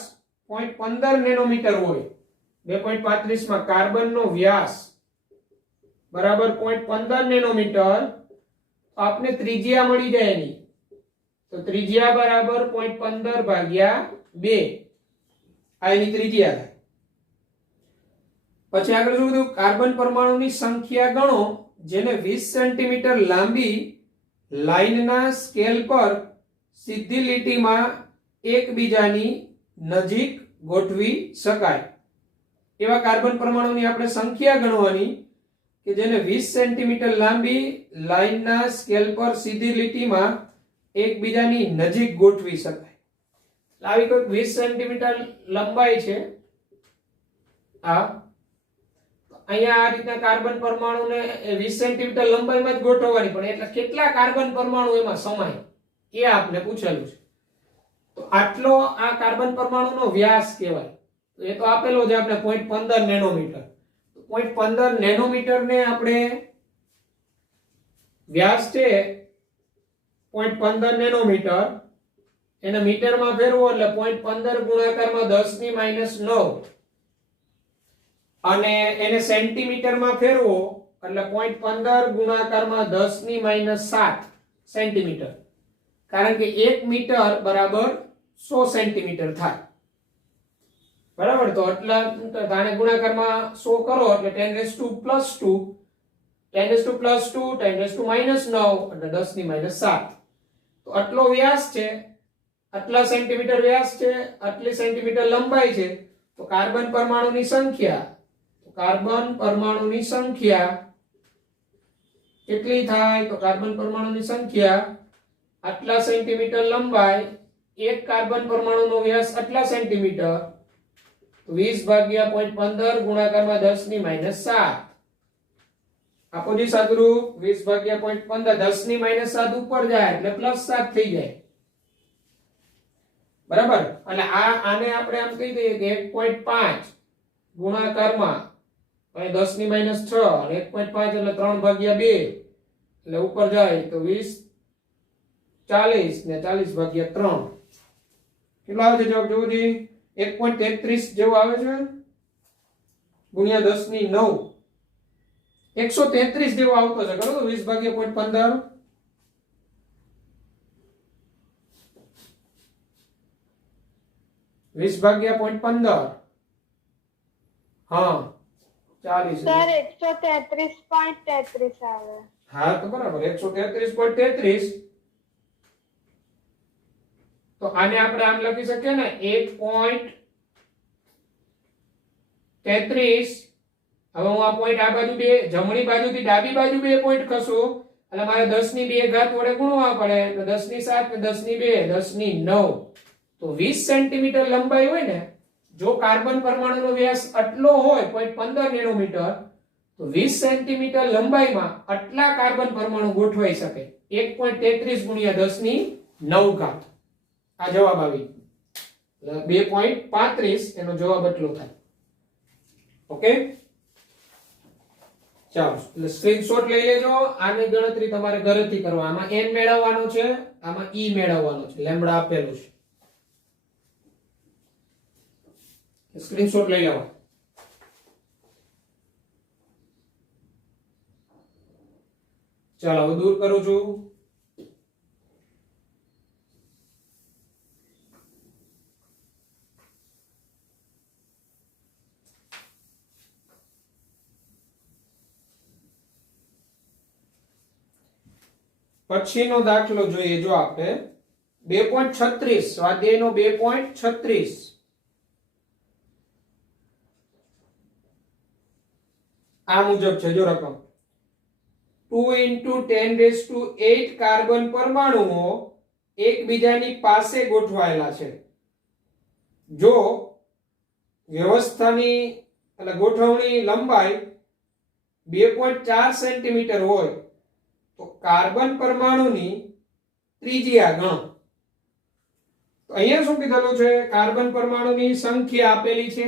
0.15 નેનોમીટર હોય, 2.35 માં કાર્બનનો વ્યાસ બરાબર 0.15 નેનોમીટર, આપને ત્રિજ્યા મળી જાય એની. તો ત્રિજ્યા બરાબર 0.15 ભાગ્યા 2 આ એની ત્રિજ્યા થાય. પછી આગળ શું કીધું? કાર્બન પરમાણુની સંખ્યા ગણો જેને 20 સેન્ટીમીટર લાંબી લાઈનના સ્કેલ પર સીધી લીટીમાં એકબીજાની નજીક ગોઠવી શકાય. એવા કાર્બન પરમાણુની આપણે સંખ્યા ગણવાની કે જેને 20 સેન્ટીમીટર લાંબી લાઈનના સ્કેલ પર સીધી લીટીમાં એકબીજાની નજીક ગોઠવી શકાય. આવી કોઈ 20 સેન્ટીમીટર લંબાઈ છે. અહીંયા આ રીતના કાર્બન પરમાણુને 20 સેન્ટીમીટર લંબાઈમાં જ ગોઠવવાની, પણ એટલે કેટલા કાર્બન પરમાણુ એમાં સમાય એ આપને પૂછેલું છે. તો આટલો આ કાર્બન પરમાણુનો વ્યાસ કહેવાય. તો એ તો આપેલો છે આપણે 0.15 નેનોમીટર. 0.15 નેનોમીટર ને આપણે વ્યાસ છે 0.15 નેનોમીટર, એને મીટરમાં ફેરવો એટલે 0.15 ગુણાકારમાં 10 ની -9 અને એને સેન્ટીમીટરમાં ફેરવો એટલે 0.15 ગુણાકારમાં 10 ની -7 સેન્ટીમીટર. કારણ કે 1 મીટર બરાબર 100 સેન્ટીમીટર થાય. બરાબર, તો એટલા આને ગુણાકારમાં 100 કરો એટલે 10⁻², 10⁻², 10⁻⁻9 એટલે 10 ની -7. તો આટલો વ્યાસ છે, આટલા સેન્ટીમીટર વ્યાસ છે, આટલી સેન્ટીમીટર લંબાઈ છે. તો કાર્બન પરમાણુની સંખ્યા કેટલી થાય? તો કાર્બન પરમાણુની સંખ્યા આટલા સેન્ટીમીટર લંબાઈ, એક કાર્બન પરમાણુનો વ્યાસ આટલા સેન્ટીમીટર, 20 ભાગ્યા 0.15 ગુણાકારમાં 10 ની -7. આપો જી સાદુરૂપ. 20 ભાગ્યા 0.15 10 ની -7 ઉપર જાય એટલે +7 થઈ જાય. બરાબર, અને આને આપણે આમ કહી દઈએ કે 1.5 ગુણાકારમાં 10 ની -6 અને 1.5 એટલે 3 ભાગ્યા 2 એટલે ઉપર જાય તો 20 40 ને 40 ભાગ્યા 3 કેટલો આવે છે જવાબ? જોવો જી 1.33 જેવો આવે છે ગુણ્યા 10 ની 9 133 જેવો આવતો છે. કરો તો 20 ભાગ્યા 0.15 20 ભાગ્યા 0.15 હા 40 સર 133.33 આવે. હા તો બરાબર 133.33. તો આને આપણે આમ લખી શકીએ ને 1.33. હવે હું આ પોઈન્ટ આ બાજુ બે જમણી બાજુથી ડાબી બાજુ 2 પોઈન્ટ ખસું એટલે મારે 10 ની 2 ઘાત વડે ગુણવા પડે તો 10 ની 7 ને 10 ની 2 10 ની 9. તો 20 સેન્ટીમીટર લંબાઈ હોય ને, જો કાર્બન પરમાણુનો વ્યાસ આટલો હોય 0.15 નેનોમીટર, તો 20 સેન્ટીમીટર લંબાઈમાં આટલા કાર્બન પરમાણુ ગોઠવાઈ શકે. 1.33 ગુણ્યા 10 ની 9 ઘાત. આ જવાબ આવી 2.35. એનો જવાબ એટલો થાય. ઓકે, ચાલો એટલે સ્ક્રીનશોટ લઈ લેજો. આની ગણતરી તમારે ઘરેથી કરવા. આમાં n મેળવવાનો છે, આમાં e મેળવવાનો છે. લેમ્બડા આપેલું છે. સ્ક્રીનશોટ લઈ લેવા. ચાલો હવે દૂર કરું છું. પછીનો દાખલો જોઈએ. જો આપણે 2.36 સ્વાધ્યાયનો 2.36 આ મુજબ છે. જો રકમ 2 × 10⁸ કાર્બન પરમાણુઓ એકબીજાની પાસે ગોઠવાયેલા છે. જો વ્યવસ્થાની એટલે ગોઠવણી લંબાઈ 2.4 સેન્ટીમીટર હોય તો કાર્બન પરમાણુની ત્રિજ્યા ગણો. તો અહીંયા શું કીધેલું છે? કાર્બન પરમાણુની સંખ્યા આપેલી છે.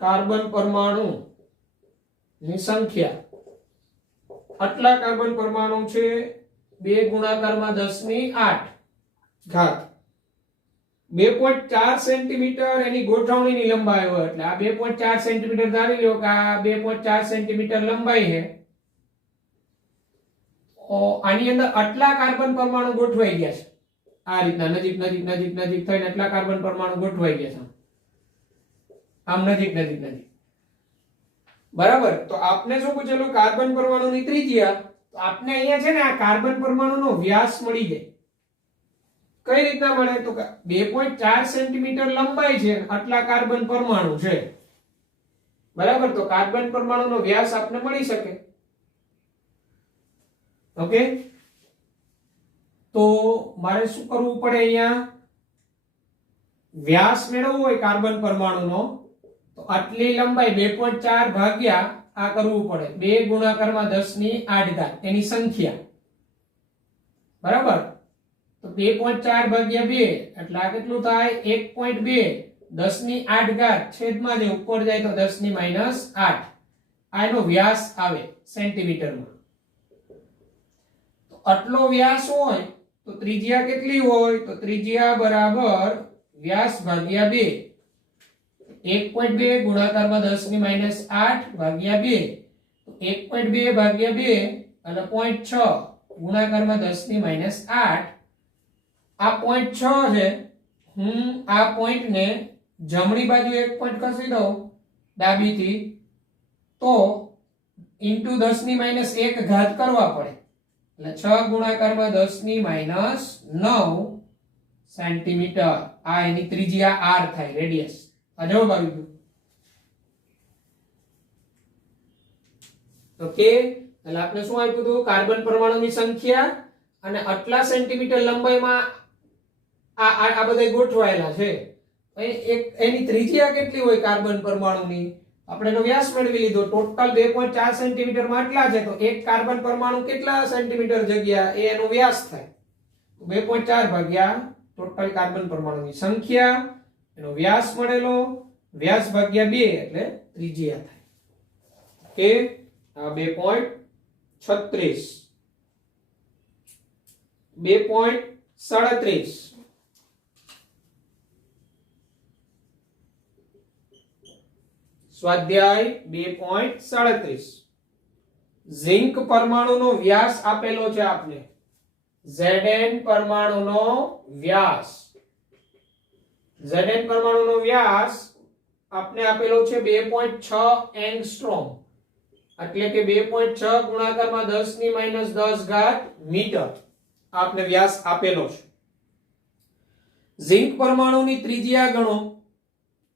કાર્બન પરમાણુ ની સંખ્યા આટલા કાર્બન પરમાણુ છે. 2 ગુણાકારમાં 10 ની 8 ઘાત. 2.4 સેન્ટીમીટર એની ગોઠવણીની લંબાઈ હોય એટલે આ 2.4 સેન્ટીમીટર ધારી લો કે આ 2.4 સેન્ટીમીટર લંબાઈ છે. આની અંદર આટલા કાર્બન પરમાણુ ગોઠવાઈ ગયા છે. આ રીતના નજીક નજીક નજીક નજીક થઈને આટલા કાર્બન પરમાણુ ગોઠવાઈ ગયા છે. આમ નજીક નજીક નજીક. બરાબર. તો આપને શું પૂછેલું? કાર્બન પરમાણુની ત્રિજ્યા. તો આપને અહીંયા છે ને આ કાર્બન પરમાણુનો વ્યાસ મળી જાય. કઈ રીતના મળે? તો 2.4 સેન્ટીમીટર લંબાઈ છે, આટલા કાર્બન પરમાણુ છે. બરાબર. તો કાર્બન પરમાણુનો વ્યાસ આપને મળી શકે. ઓકે, તો મારે શું કરવું પડે? અહીંયા વ્યાસ મેળવવો હોય કાર્બન પરમાણુનો તો આટલી લંબાઈ 2.4 ભાગ્યા આ કરવું પડે. 2 ગુણાકારમાં 10 ની 8 ઘાત એની સંખ્યા. બરાબર. તો 2.4 ભાગ્યા 2 એટલે આ કેટલું થાય? 1.2 10 ની 8 ઘાત છેદમાં જે ઉપર જાય તો 10 ની -8. આ એનો વ્યાસ આવે સેન્ટીમીટરમાં. આટલો વ્યાસ હોય તો ત્રિજ્યા કેટલી હોય? તો ત્રિજ્યા બરાબર વ્યાસ ભાગ્યા 2. 1.2 ગુણાકારમાં 10 ની -8 ભાગ્યા 2. 1.2 ભાગ્યા 2 એટલે 0.6 ગુણાકારમાં 10 ની -8. આ 0.6 છે. હું આ પોઈન્ટને જમણી બાજુ એક પોઈન્ટ ખસી દઉં ડાબીથી તો ઇન્ટુ 10 ની -1 ઘાત કરવા પડે. એટલે 6 ગુણાકારમાં 10 ની -9 સેન્ટીમીટર. આ એની ત્રિજ્યા r થાય, રેડિયસ. આ જવાબ આવી ગયો. ઓકે, એટલે આપણે શું આપ્યું હતું? કાર્બન પરમાણુની સંખ્યા અને આટલા સેન્ટીમીટર લંબાઈમાં આ બધા ગોઠવાયેલા છે. એની ત્રિજ્યા કેટલી હોય કાર્બન પરમાણુની? આપણે એનો વ્યાસ મેળવી લીધો. ટોટલ 2.4 સેન્ટીમીટર માં આટલા છે તો એક કાર્બન પરમાણુ કેટલા સેન્ટીમીટર જગ્યા એ એનો વ્યાસ થાય. 2.4 ભાગ્યા ટોટલ કાર્બન પરમાણુની સંખ્યા, એનો વ્યાસ મળેલો, વ્યાસ ભાગ્યા 2 એટલે ત્રિજ્યા થાય. ઓકે, આ 2.36 2.37 સ્વાધ્યાય 2.37 ઝિંક પરમાણુનો વ્યાસ આપેલો છે આપને. Zn પરમાણુનો વ્યાસ. Zn પરમાણુનો વ્યાસ આપને આપેલો છે 2.6 એંગસ્ટ્રોમ, એટલે કે 2.6 ગુણાકારમાં 10 ની -10 ઘાત મીટર આપને વ્યાસ આપેલો છે. ઝિંક પરમાણુની ત્રિજ્યા ગણો,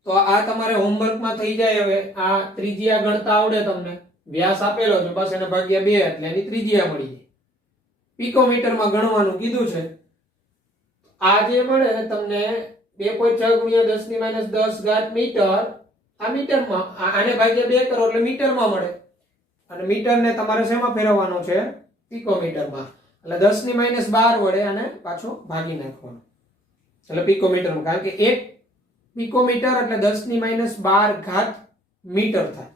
તો આ તમારે હોમવર્કમાં થઈ જાય. હવે આ ત્રિજ્યા ગણતા આવડે તમને, વ્યાસ આપેલો છે બસ એને ભાગ્યા 2 એટલે એની ત્રિજ્યા મળી જાય. પિકોમીટરમાં ગણવાનું કીધું છે. આ જે મળે તમને 2.6 ગુણ્યા 10 ની -10 ઘાત મીટર, આ મીટરમાં, આને ભાગ્યા 2 કરો એટલે મીટરમાં મળે, અને મીટરને તમારે શેમાં ફેરવવાનો છે? પિકોમીટરમાં. એટલે 10 ની -12 વડે આને પાછો ભાગી નાખવાનો, એટલે પિકોમીટરમાં, કારણ કે 1 પિકોમીટર એટલે 10 ની -12 ઘાત મીટર થાય.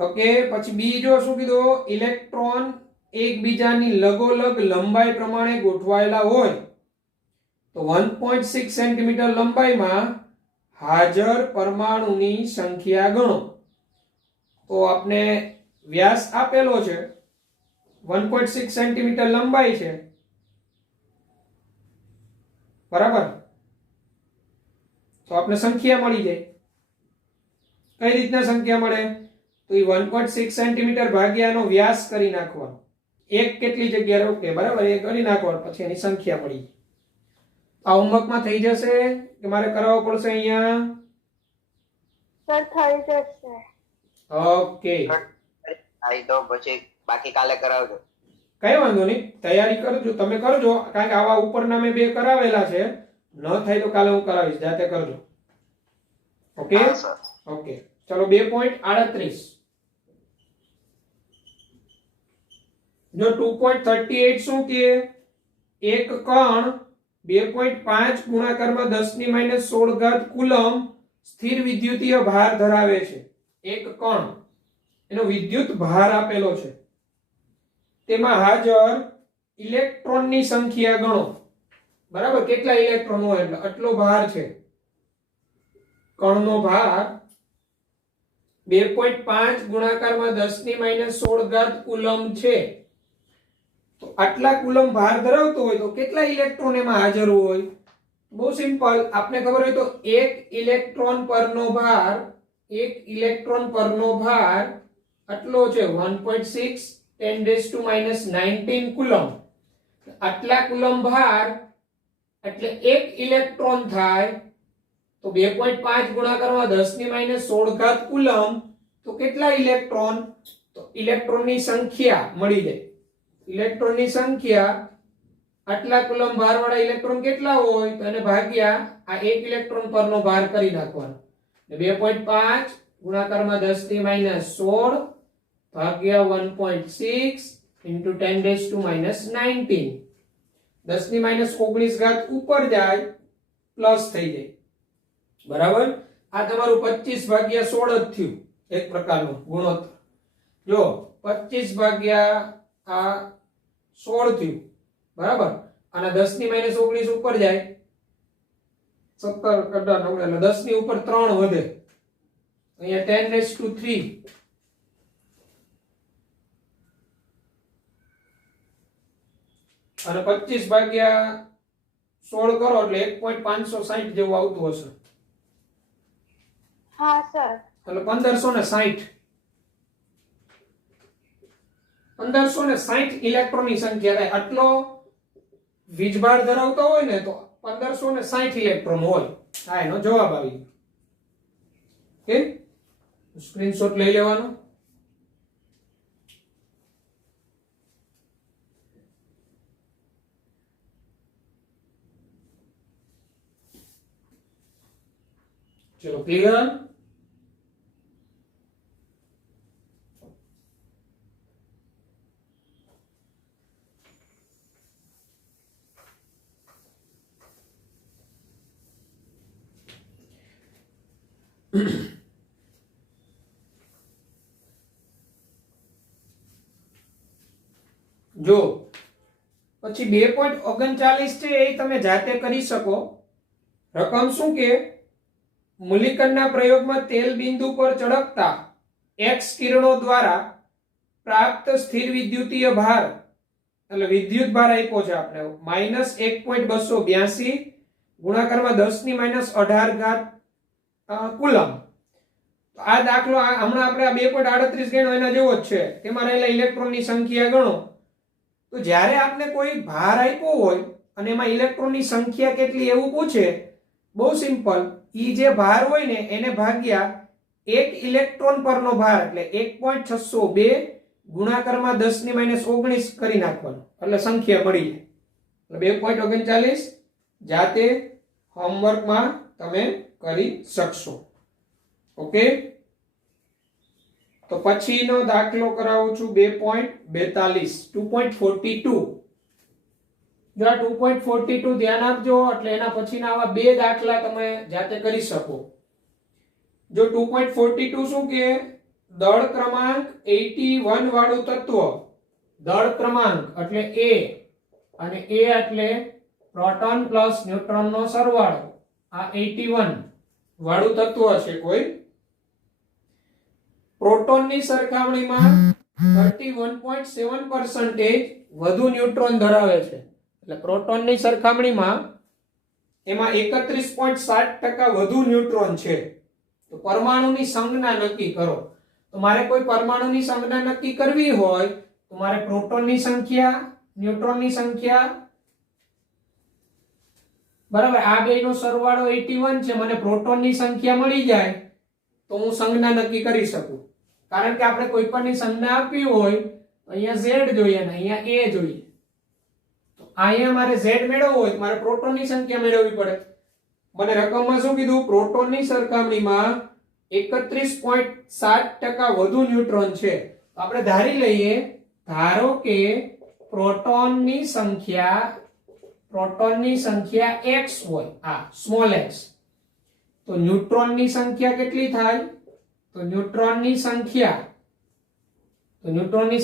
ઓકે, પછી બીજો શું કીધું? ઇલેક્ટ્રોન એકબીજાની લગોલગ લંબાઈ પ્રમાણે ગોઠવાયેલા હોય તો 1.6 સેન્ટીમીટર લંબાઈમાં હાજર પરમાણુની સંખ્યા ગણો. તો આપને વ્યાસ આપેલો છે, 1.6 સેન્ટીમીટર લંબાઈ છે, બરાબર? તો આપને સંખ્યા મળી જાય. કઈ રીતના સંખ્યા મળે? તો એ 1.6 સેન્ટીમીટર ભાગ્યા એનો વ્યાસ કરી નાખવાનો, એક કેટલી જગ્યા રોકે, બરાબર, એ કરી નાખવાનું, પછી એની સંખ્યા મળી. આ હોમવર્કમાં થઈ જશે કે મારે કરાવવો પડશે અહીંયા? સર થઈ જશે. ઓકે, આઈ તો પછી બાકી કાલે કરાવજો. કઈ વાંધો નહીં, તૈયારી કરજો, તમે કરજો, કારણ કે આવા ઉપરના મેં 2 કરાવેલા છે. ન થાય તો કાલે હું કરાવીશ, જાતે કરજો. ઓકે હા સર. ઓકે, ચલો 2.38. જો 2.38 શું કે? એક કણ 2.5 ગુણાકારમાં 10 ની -16 ઘાત કુલમ સ્થિર વિદ્યુતીય ભાર ધરાવે છે. એક કણ, એનો વિદ્યુત ભાર આપેલો છે, તેમાં હાજર ઇલેક્ટ્રોનની સંખ્યા ગણો. બરાબર, કેટલા ઇલેક્ટ્રોન હોય એટલે આટલો ભાર છે. કણનો ભાર 2.5 ગુણાકારમાં 10 ની -16 ઘાત કુલમ છે. તો આટલા કુલમ ભાર ધરાવતો હોય તો કેટલા ઇલેક્ટ્રોન એમાં હાજર હોય? બહુ સિમ્પલ, આપને ખબર હોય તો એક ઇલેક્ટ્રોન પરનો ભાર આટલો છે, 1.6 10⁻⁹ કુલમ. આટલા કુલમ ભાર એટલે એક ઇલેક્ટ્રોન થાય, તો 2.5 ગુણાકારમાં 10 ની -16 ઘાત કુલમ, તો કેટલા ઇલેક્ટ્રોન? તો ઇલેક્ટ્રોનની સંખ્યા મળી જાય. ઇલેક્ટ્રોનની સંખ્યા, આટલા કુલમ ભાર વાળા ઇલેક્ટ્રોન કેટલા હોય તો એને ભાગ્યા આ એક ઇલેક્ટ્રોન પરનો ભાર કરી નાખવાનો. 2.5 ગુણાકારમાં 10 ની -16 ભાગ્યા 1.6 into 10⁻⁹ 10 ની -19 ઘાત ઉપર જાય, પ્લસ થઈ જાય, બરાબર? આ તમારું 25/16 જ થયું, એક પ્રકારનું ગુણોત્તર. જો 25 આ 16 થયું, બરાબર? અને 10 ની -19 ઉપર જાય, 17 કડા 9 એટલે 10 ની ઉપર 3 વધે, અહીંયા 10⁻³ અને 25/16 કરો એટલે 1.560 જેવું આવતું હશે. હા સર. એટલે 1560 ઇલેક્ટ્રોનની સંખ્યા થાય. આટલો વીજભાર ધરાવતો હોય ને તો 1560 ઇલેક્ટ્રોન હોય. હા, એનો જવાબ આવી ગયો. ઓકે, સ્ક્રીનશોટ લઈ લેવાનો. ચલો, ક્લિયર? જો પછી 2.39 છે એ તમે જાતે કરી શકો. રકમ શું કે? મૂલ્યાંકનના પ્રયોગમાં તેલ બિંદુ પર ચળકતા એક્સ કિરણો દ્વારા પ્રાપ્ત સ્થિર વિદ્યુતીય ભાર, એટલે વિદ્યુત ભાર આપ્યો છે આપણે, -1.282 ગુણાકારમાં 10⁻18 કુલમ. આ દાખલો હમણાં આપણે આ 2.38 ગણ્યો એના જેવો જ છે. તેમાં રહેલા ઇલેક્ટ્રોનની સંખ્યા ગણો. તો જ્યારે આપને કોઈ ભાર આપ્યો હોય અને એમાં ઇલેક્ટ્રોનની સંખ્યા કેટલી એવું પૂછે, બહુ સિમ્પલ. ઈ જે ભાર હોય ને એને ભાગ્યા 1 ઇલેક્ટ્રોન પરનો ભાર એટલે 1.602 ગુણાકારમાં 10⁻19 કરી નાખવાનું એટલે સંખ્યા મળી જાય. એટલે 2.39 જાતે હોમવર્કમાં તમે કરી શકશો. ઓકે, તો પછીનો દાખલો કરાવું છું 2.42 2.42. જો આ 2.42 ધ્યાન આપજો એટલે એના પછીના આવા બે દાખલા તમે જાતે કરી શકો. જો 2.42 શું કે દળ ક્રમાંક 81 વાળું તત્વ, દળ ક્રમાંક એટલે A અને A એટલે પ્રોટોન પ્લસ ન્યુટ્રોન નો સરવાળો, આ 81 વાળું તત્વ છે કોઈ. પ્રોટોનની સરખામણીમાં 31.7% વધુ ન્યુટ્રોન ધરાવે છે. એટલે પ્રોટોનની સરખામણીમાં એમાં 31.7% વધુ ન્યુટ્રોન છે. તો પરમાણુની સંજ્ઞા નક્કી કરો. તો મારે કોઈ પરમાણુની સંજ્ઞા નક્કી કરવી હોય તો મારે પ્રોટોનની સંખ્યા, ન્યુટ્રોનની સંખ્યા, બરાબર, આ બેનો સરવાળો 81 છે, મને પ્રોટોનની સંખ્યા મળી જાય તો હું સંજ્ઞા નક્કી કરી શકું. કારણ કે આપણે કોઈ પણની સંજ્ઞા આપવી હોય તો અહીંયા Z જોઈએ ને અહીંયા A જોઈએ. તો અહીંયા મારે Z મેળવવો હોય તો મારે પ્રોટોનની સંખ્યા મેળવવી પડે. મને રકમમાં શું કીધું? પ્રોટોનની સરખામણીમાં 31.7% વધુ ન્યુટ્રોન છે. આપણે ધારી લઈએ, ધારો કે પ્રોટોનની સંખ્યા x હોય, આ સ્મોલ x, તો ન્યુટ્રોનની સંખ્યા કેટલી થાય? તો ન્યુટ્રોનની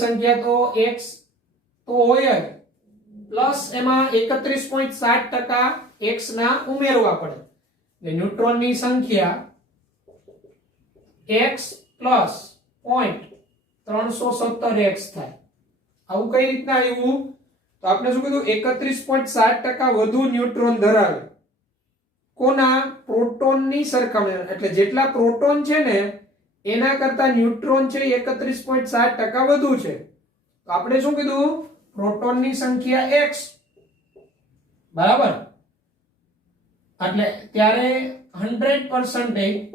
સંખ્યા તો x તો હોય જ, પ્લસ એમાં 31.7% x ના ઉમેરવા પડે. એટલે ન્યુટ્રોનની સંખ્યા x પ્લસ 0.317x થાય. આવું કઈ રીતના આવ્યું? તો આપણે શું કીધું? 31.7% વધુ ન્યુટ્રોન ધરાવે. કોના? પ્રોટોનની સરખામણીમાં. એટલે જેટલા પ્રોટોન છે ને એના કરતા ન્યુટ્રોન છે 31.7% વધુ છે. તો આપણે શું કીધું? પ્રોટોનની સંખ્યા x, બરાબર, એટલે ત્યારે 100%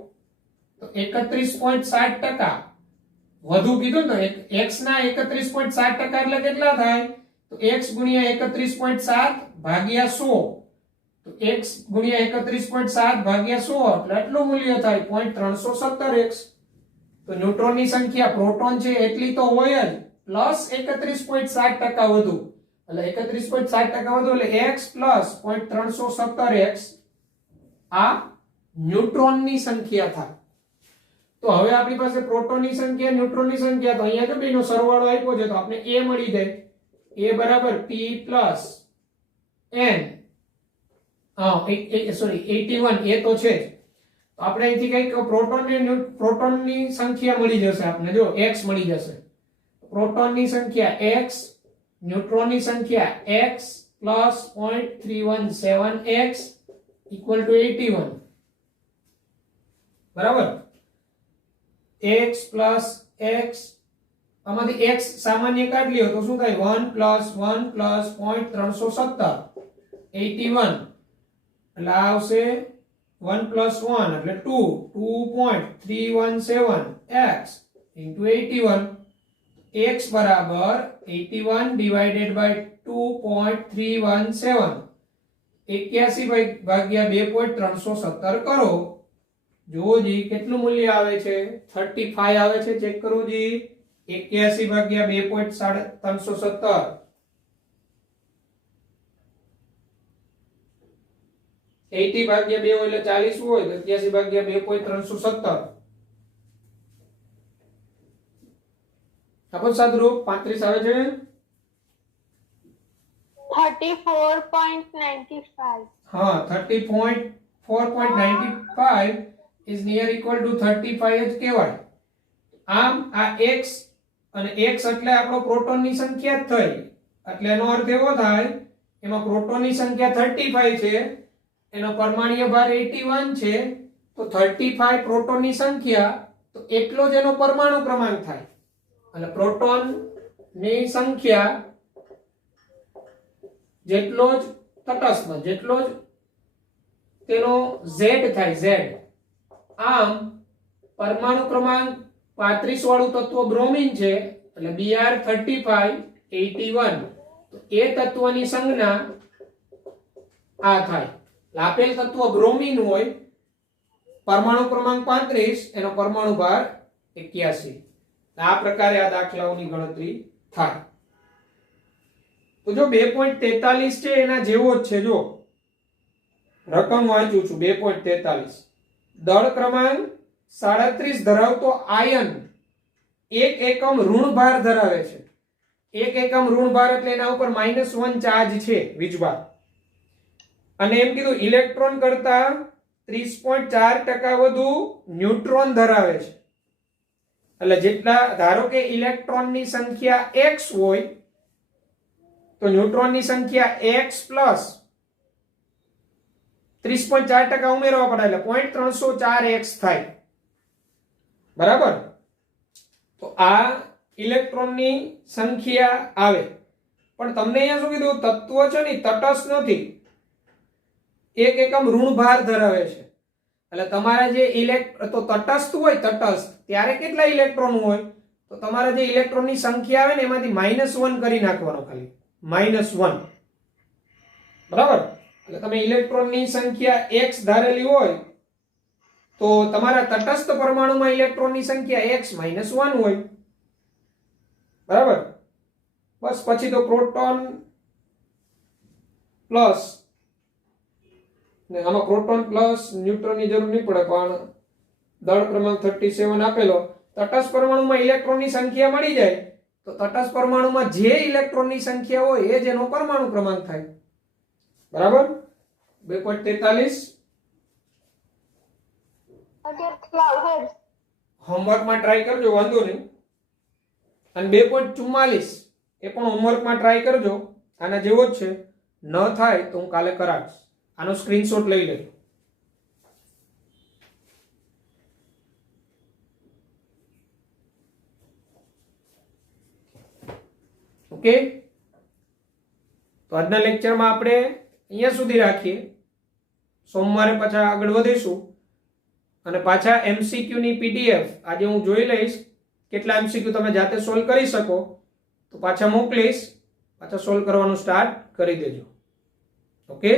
તો 31.7% વધુ કીધું ને, તો x ના 31.7% એટલે કેટલા થાય? તો x ગુણ્યા 31.7 ભાગ્યા 100. તો x ગુણ્યા 31.7 ભાગ્યા 100 એટલે આટલું મૂલ્ય થાય 0.317x. તો ન્યુટ્રોનની સંખ્યા પ્રોટોન છે એટલી તો હોય જ, પ્લસ 31.7% વધુ. એટલે 31.7% વધુ એટલે x પ્લસ 0.317x આ ન્યુટ્રોનની સંખ્યા થાય. તો હવે આપણી પાસે પ્રોટોનની સંખ્યા, ન્યુટ્રોનની સંખ્યા, તો અહીંયા જો બેનો સરવાળો આપ્યો છે તો આપણે a મળી જાય. a બરાબર p પ્લસ n, સોરી 81 એ તો છે જ. તો આપણે અહીંથી કઈક પ્રોટોનની સંખ્યા મળી જશે આપણે. જો x મળી જશે, પ્રોટોનની સંખ્યા x, ન્યુટ્રોનની સંખ્યા x plus 0.317x equal to 81, બરાબર. x પ્લસ x, આમાંથી x સામાન્ય કાઢ લ્યો તો શું થાય? 1 પ્લસ 0.317 81 એટલે આવશે 1 પ્લસ 1 એટલે 2.317x into 81. x બરાબર 81 ડિવાઇડેડ બાય 2.317, 81 ભાગ્યા 2.317 કરો. જુઓ જી કેટલું મૂલ્ય આવે છે? 35 આવે છે. ચેક કરો જી. 81 ભાગ્યા 2.317, 80 ભાગ્યા 2 હોય એટલે 40 હોય, તો 81 ભાગ્યા 2.317 આપો સાદુરૂપ 35 આવે છે. 34.95. હા, 34.95 is near equal to 35 જ કહેવાય. આમ આ x અને x એટલે આપણો પ્રોટોનની સંખ્યા જ થઈ. એટલે એનો અર્થ એવો થાય એમાં પ્રોટોનની સંખ્યા 35 છે એનો પરમાણ્વીય ભાર 81 છે તો 35 પ્રોટોનની સંખ્યા તો એટલો જ એનો પરમાણુ ક્રમાંક થાય અને પ્રોટોનની સંખ્યા જેટલો જ તટસ્થ જેટલો જ તેનો Z થાય Z. આમ પરમાણુ ક્રમાંક 35 વાળું તત્વ બ્રોમિન છે એટલે Br3581 તો એ તત્વની સંજ્ઞા આ થાય. આપેલ તત્વ બ્રોમિન હોય, પરમાણુ ક્રમાંક 35, એનો પરમાણુ ભાર 81. આ પ્રકારે આ દાખલાઓની ગણતરી થાય. તો જો 2.43 છે એના જેવો જ છે. જો રકમ વાંચું છું 2.43. દળ ક્રમાંક 37 ધરાવતો આયન 1 એકમ ઋણ ભાર ધરાવે છે. 1 એકમ ઋણ ભાર એટલે એના ઉપર -1 ચાર્જ છે, વીજભાર. અને એમ કીધું ઇલેક્ટ્રોન કરતા 30.4% વધુ ન્યુટ્રોન ધરાવે છે. એટલે જેટલા ધારો કે ઇલેક્ટ્રોનની સંખ્યા x હોય તો ન્યુટ્રોનની સંખ્યા x પ્લસ 30.4% ઉમેરવા પડે એટલે 0.304x થાય. બરાબર? તો આ ઇલેક્ટ્રોનની સંખ્યા આવે. પણ તમને અહીંયા શું કીધું, તત્વ છે ને તટસ્થ નથી, 1 એકમ ઋણ ભાર ધરાવે છે. એટલે તમારે જે તો તટસ્થ હોય, તટસ્થ ત્યારે કેટલા ઇલેક્ટ્રોન હોય તો તમારે જે ઇલેક્ટ્રોનની સંખ્યા આવે ને એમાંથી -1 કરી નાખવાનો, ખાલી -1. બરાબર? એટલે તમે ઇલેક્ટ્રોનની સંખ્યા x ધારેલી હોય તો તમારા તટસ્થ પરમાણુમાં ઇલેક્ટ્રોનની સંખ્યા x -1 હોય. બરાબર? બસ પછી તો પ્રોટોન પ્લસ ને આમાં પ્રોટોન પ્લસ ન્યુટ્રોનની જરૂર નહીં પડે, પણ દળ ક્રમાંક 37 આપેલો, તટસ્થ પરમાણુમાં ઇલેક્ટ્રોનની સંખ્યા મળી જાય તો તટસ્થ પરમાણુમાં જે ઇલેક્ટ્રોનની સંખ્યા હોય એ જ એનો પરમાણુ ક્રમાંક થાય. બરાબર? 2.43 હોમવર્કમાં ટ્રાય કરજો, વાંધો નહીં. અને 2.44 એ પણ હોમવર્કમાં ટ્રાય કરજો, આના જેવો જ છે. ન થાય તો હું કાલે કરાવીશ. આનો સ્ક્રીનશોટ લઈ લેજો. ઓકે, તો આજના લેક્ચરમાં આપણે અહીંયા સુધી રાખીએ. સોમવારે પાછા આગળ વધીશું અને પાછા MCQ ની PDF આજે હું જોઈ લઈશ કેટલા MCQ તમે જાતે સોલ્વ કરી શકો તો પાછા મોકલીશ, પાછા સોલ્વ કરવાનું સ્ટાર્ટ કરી દેજો. ઓકે.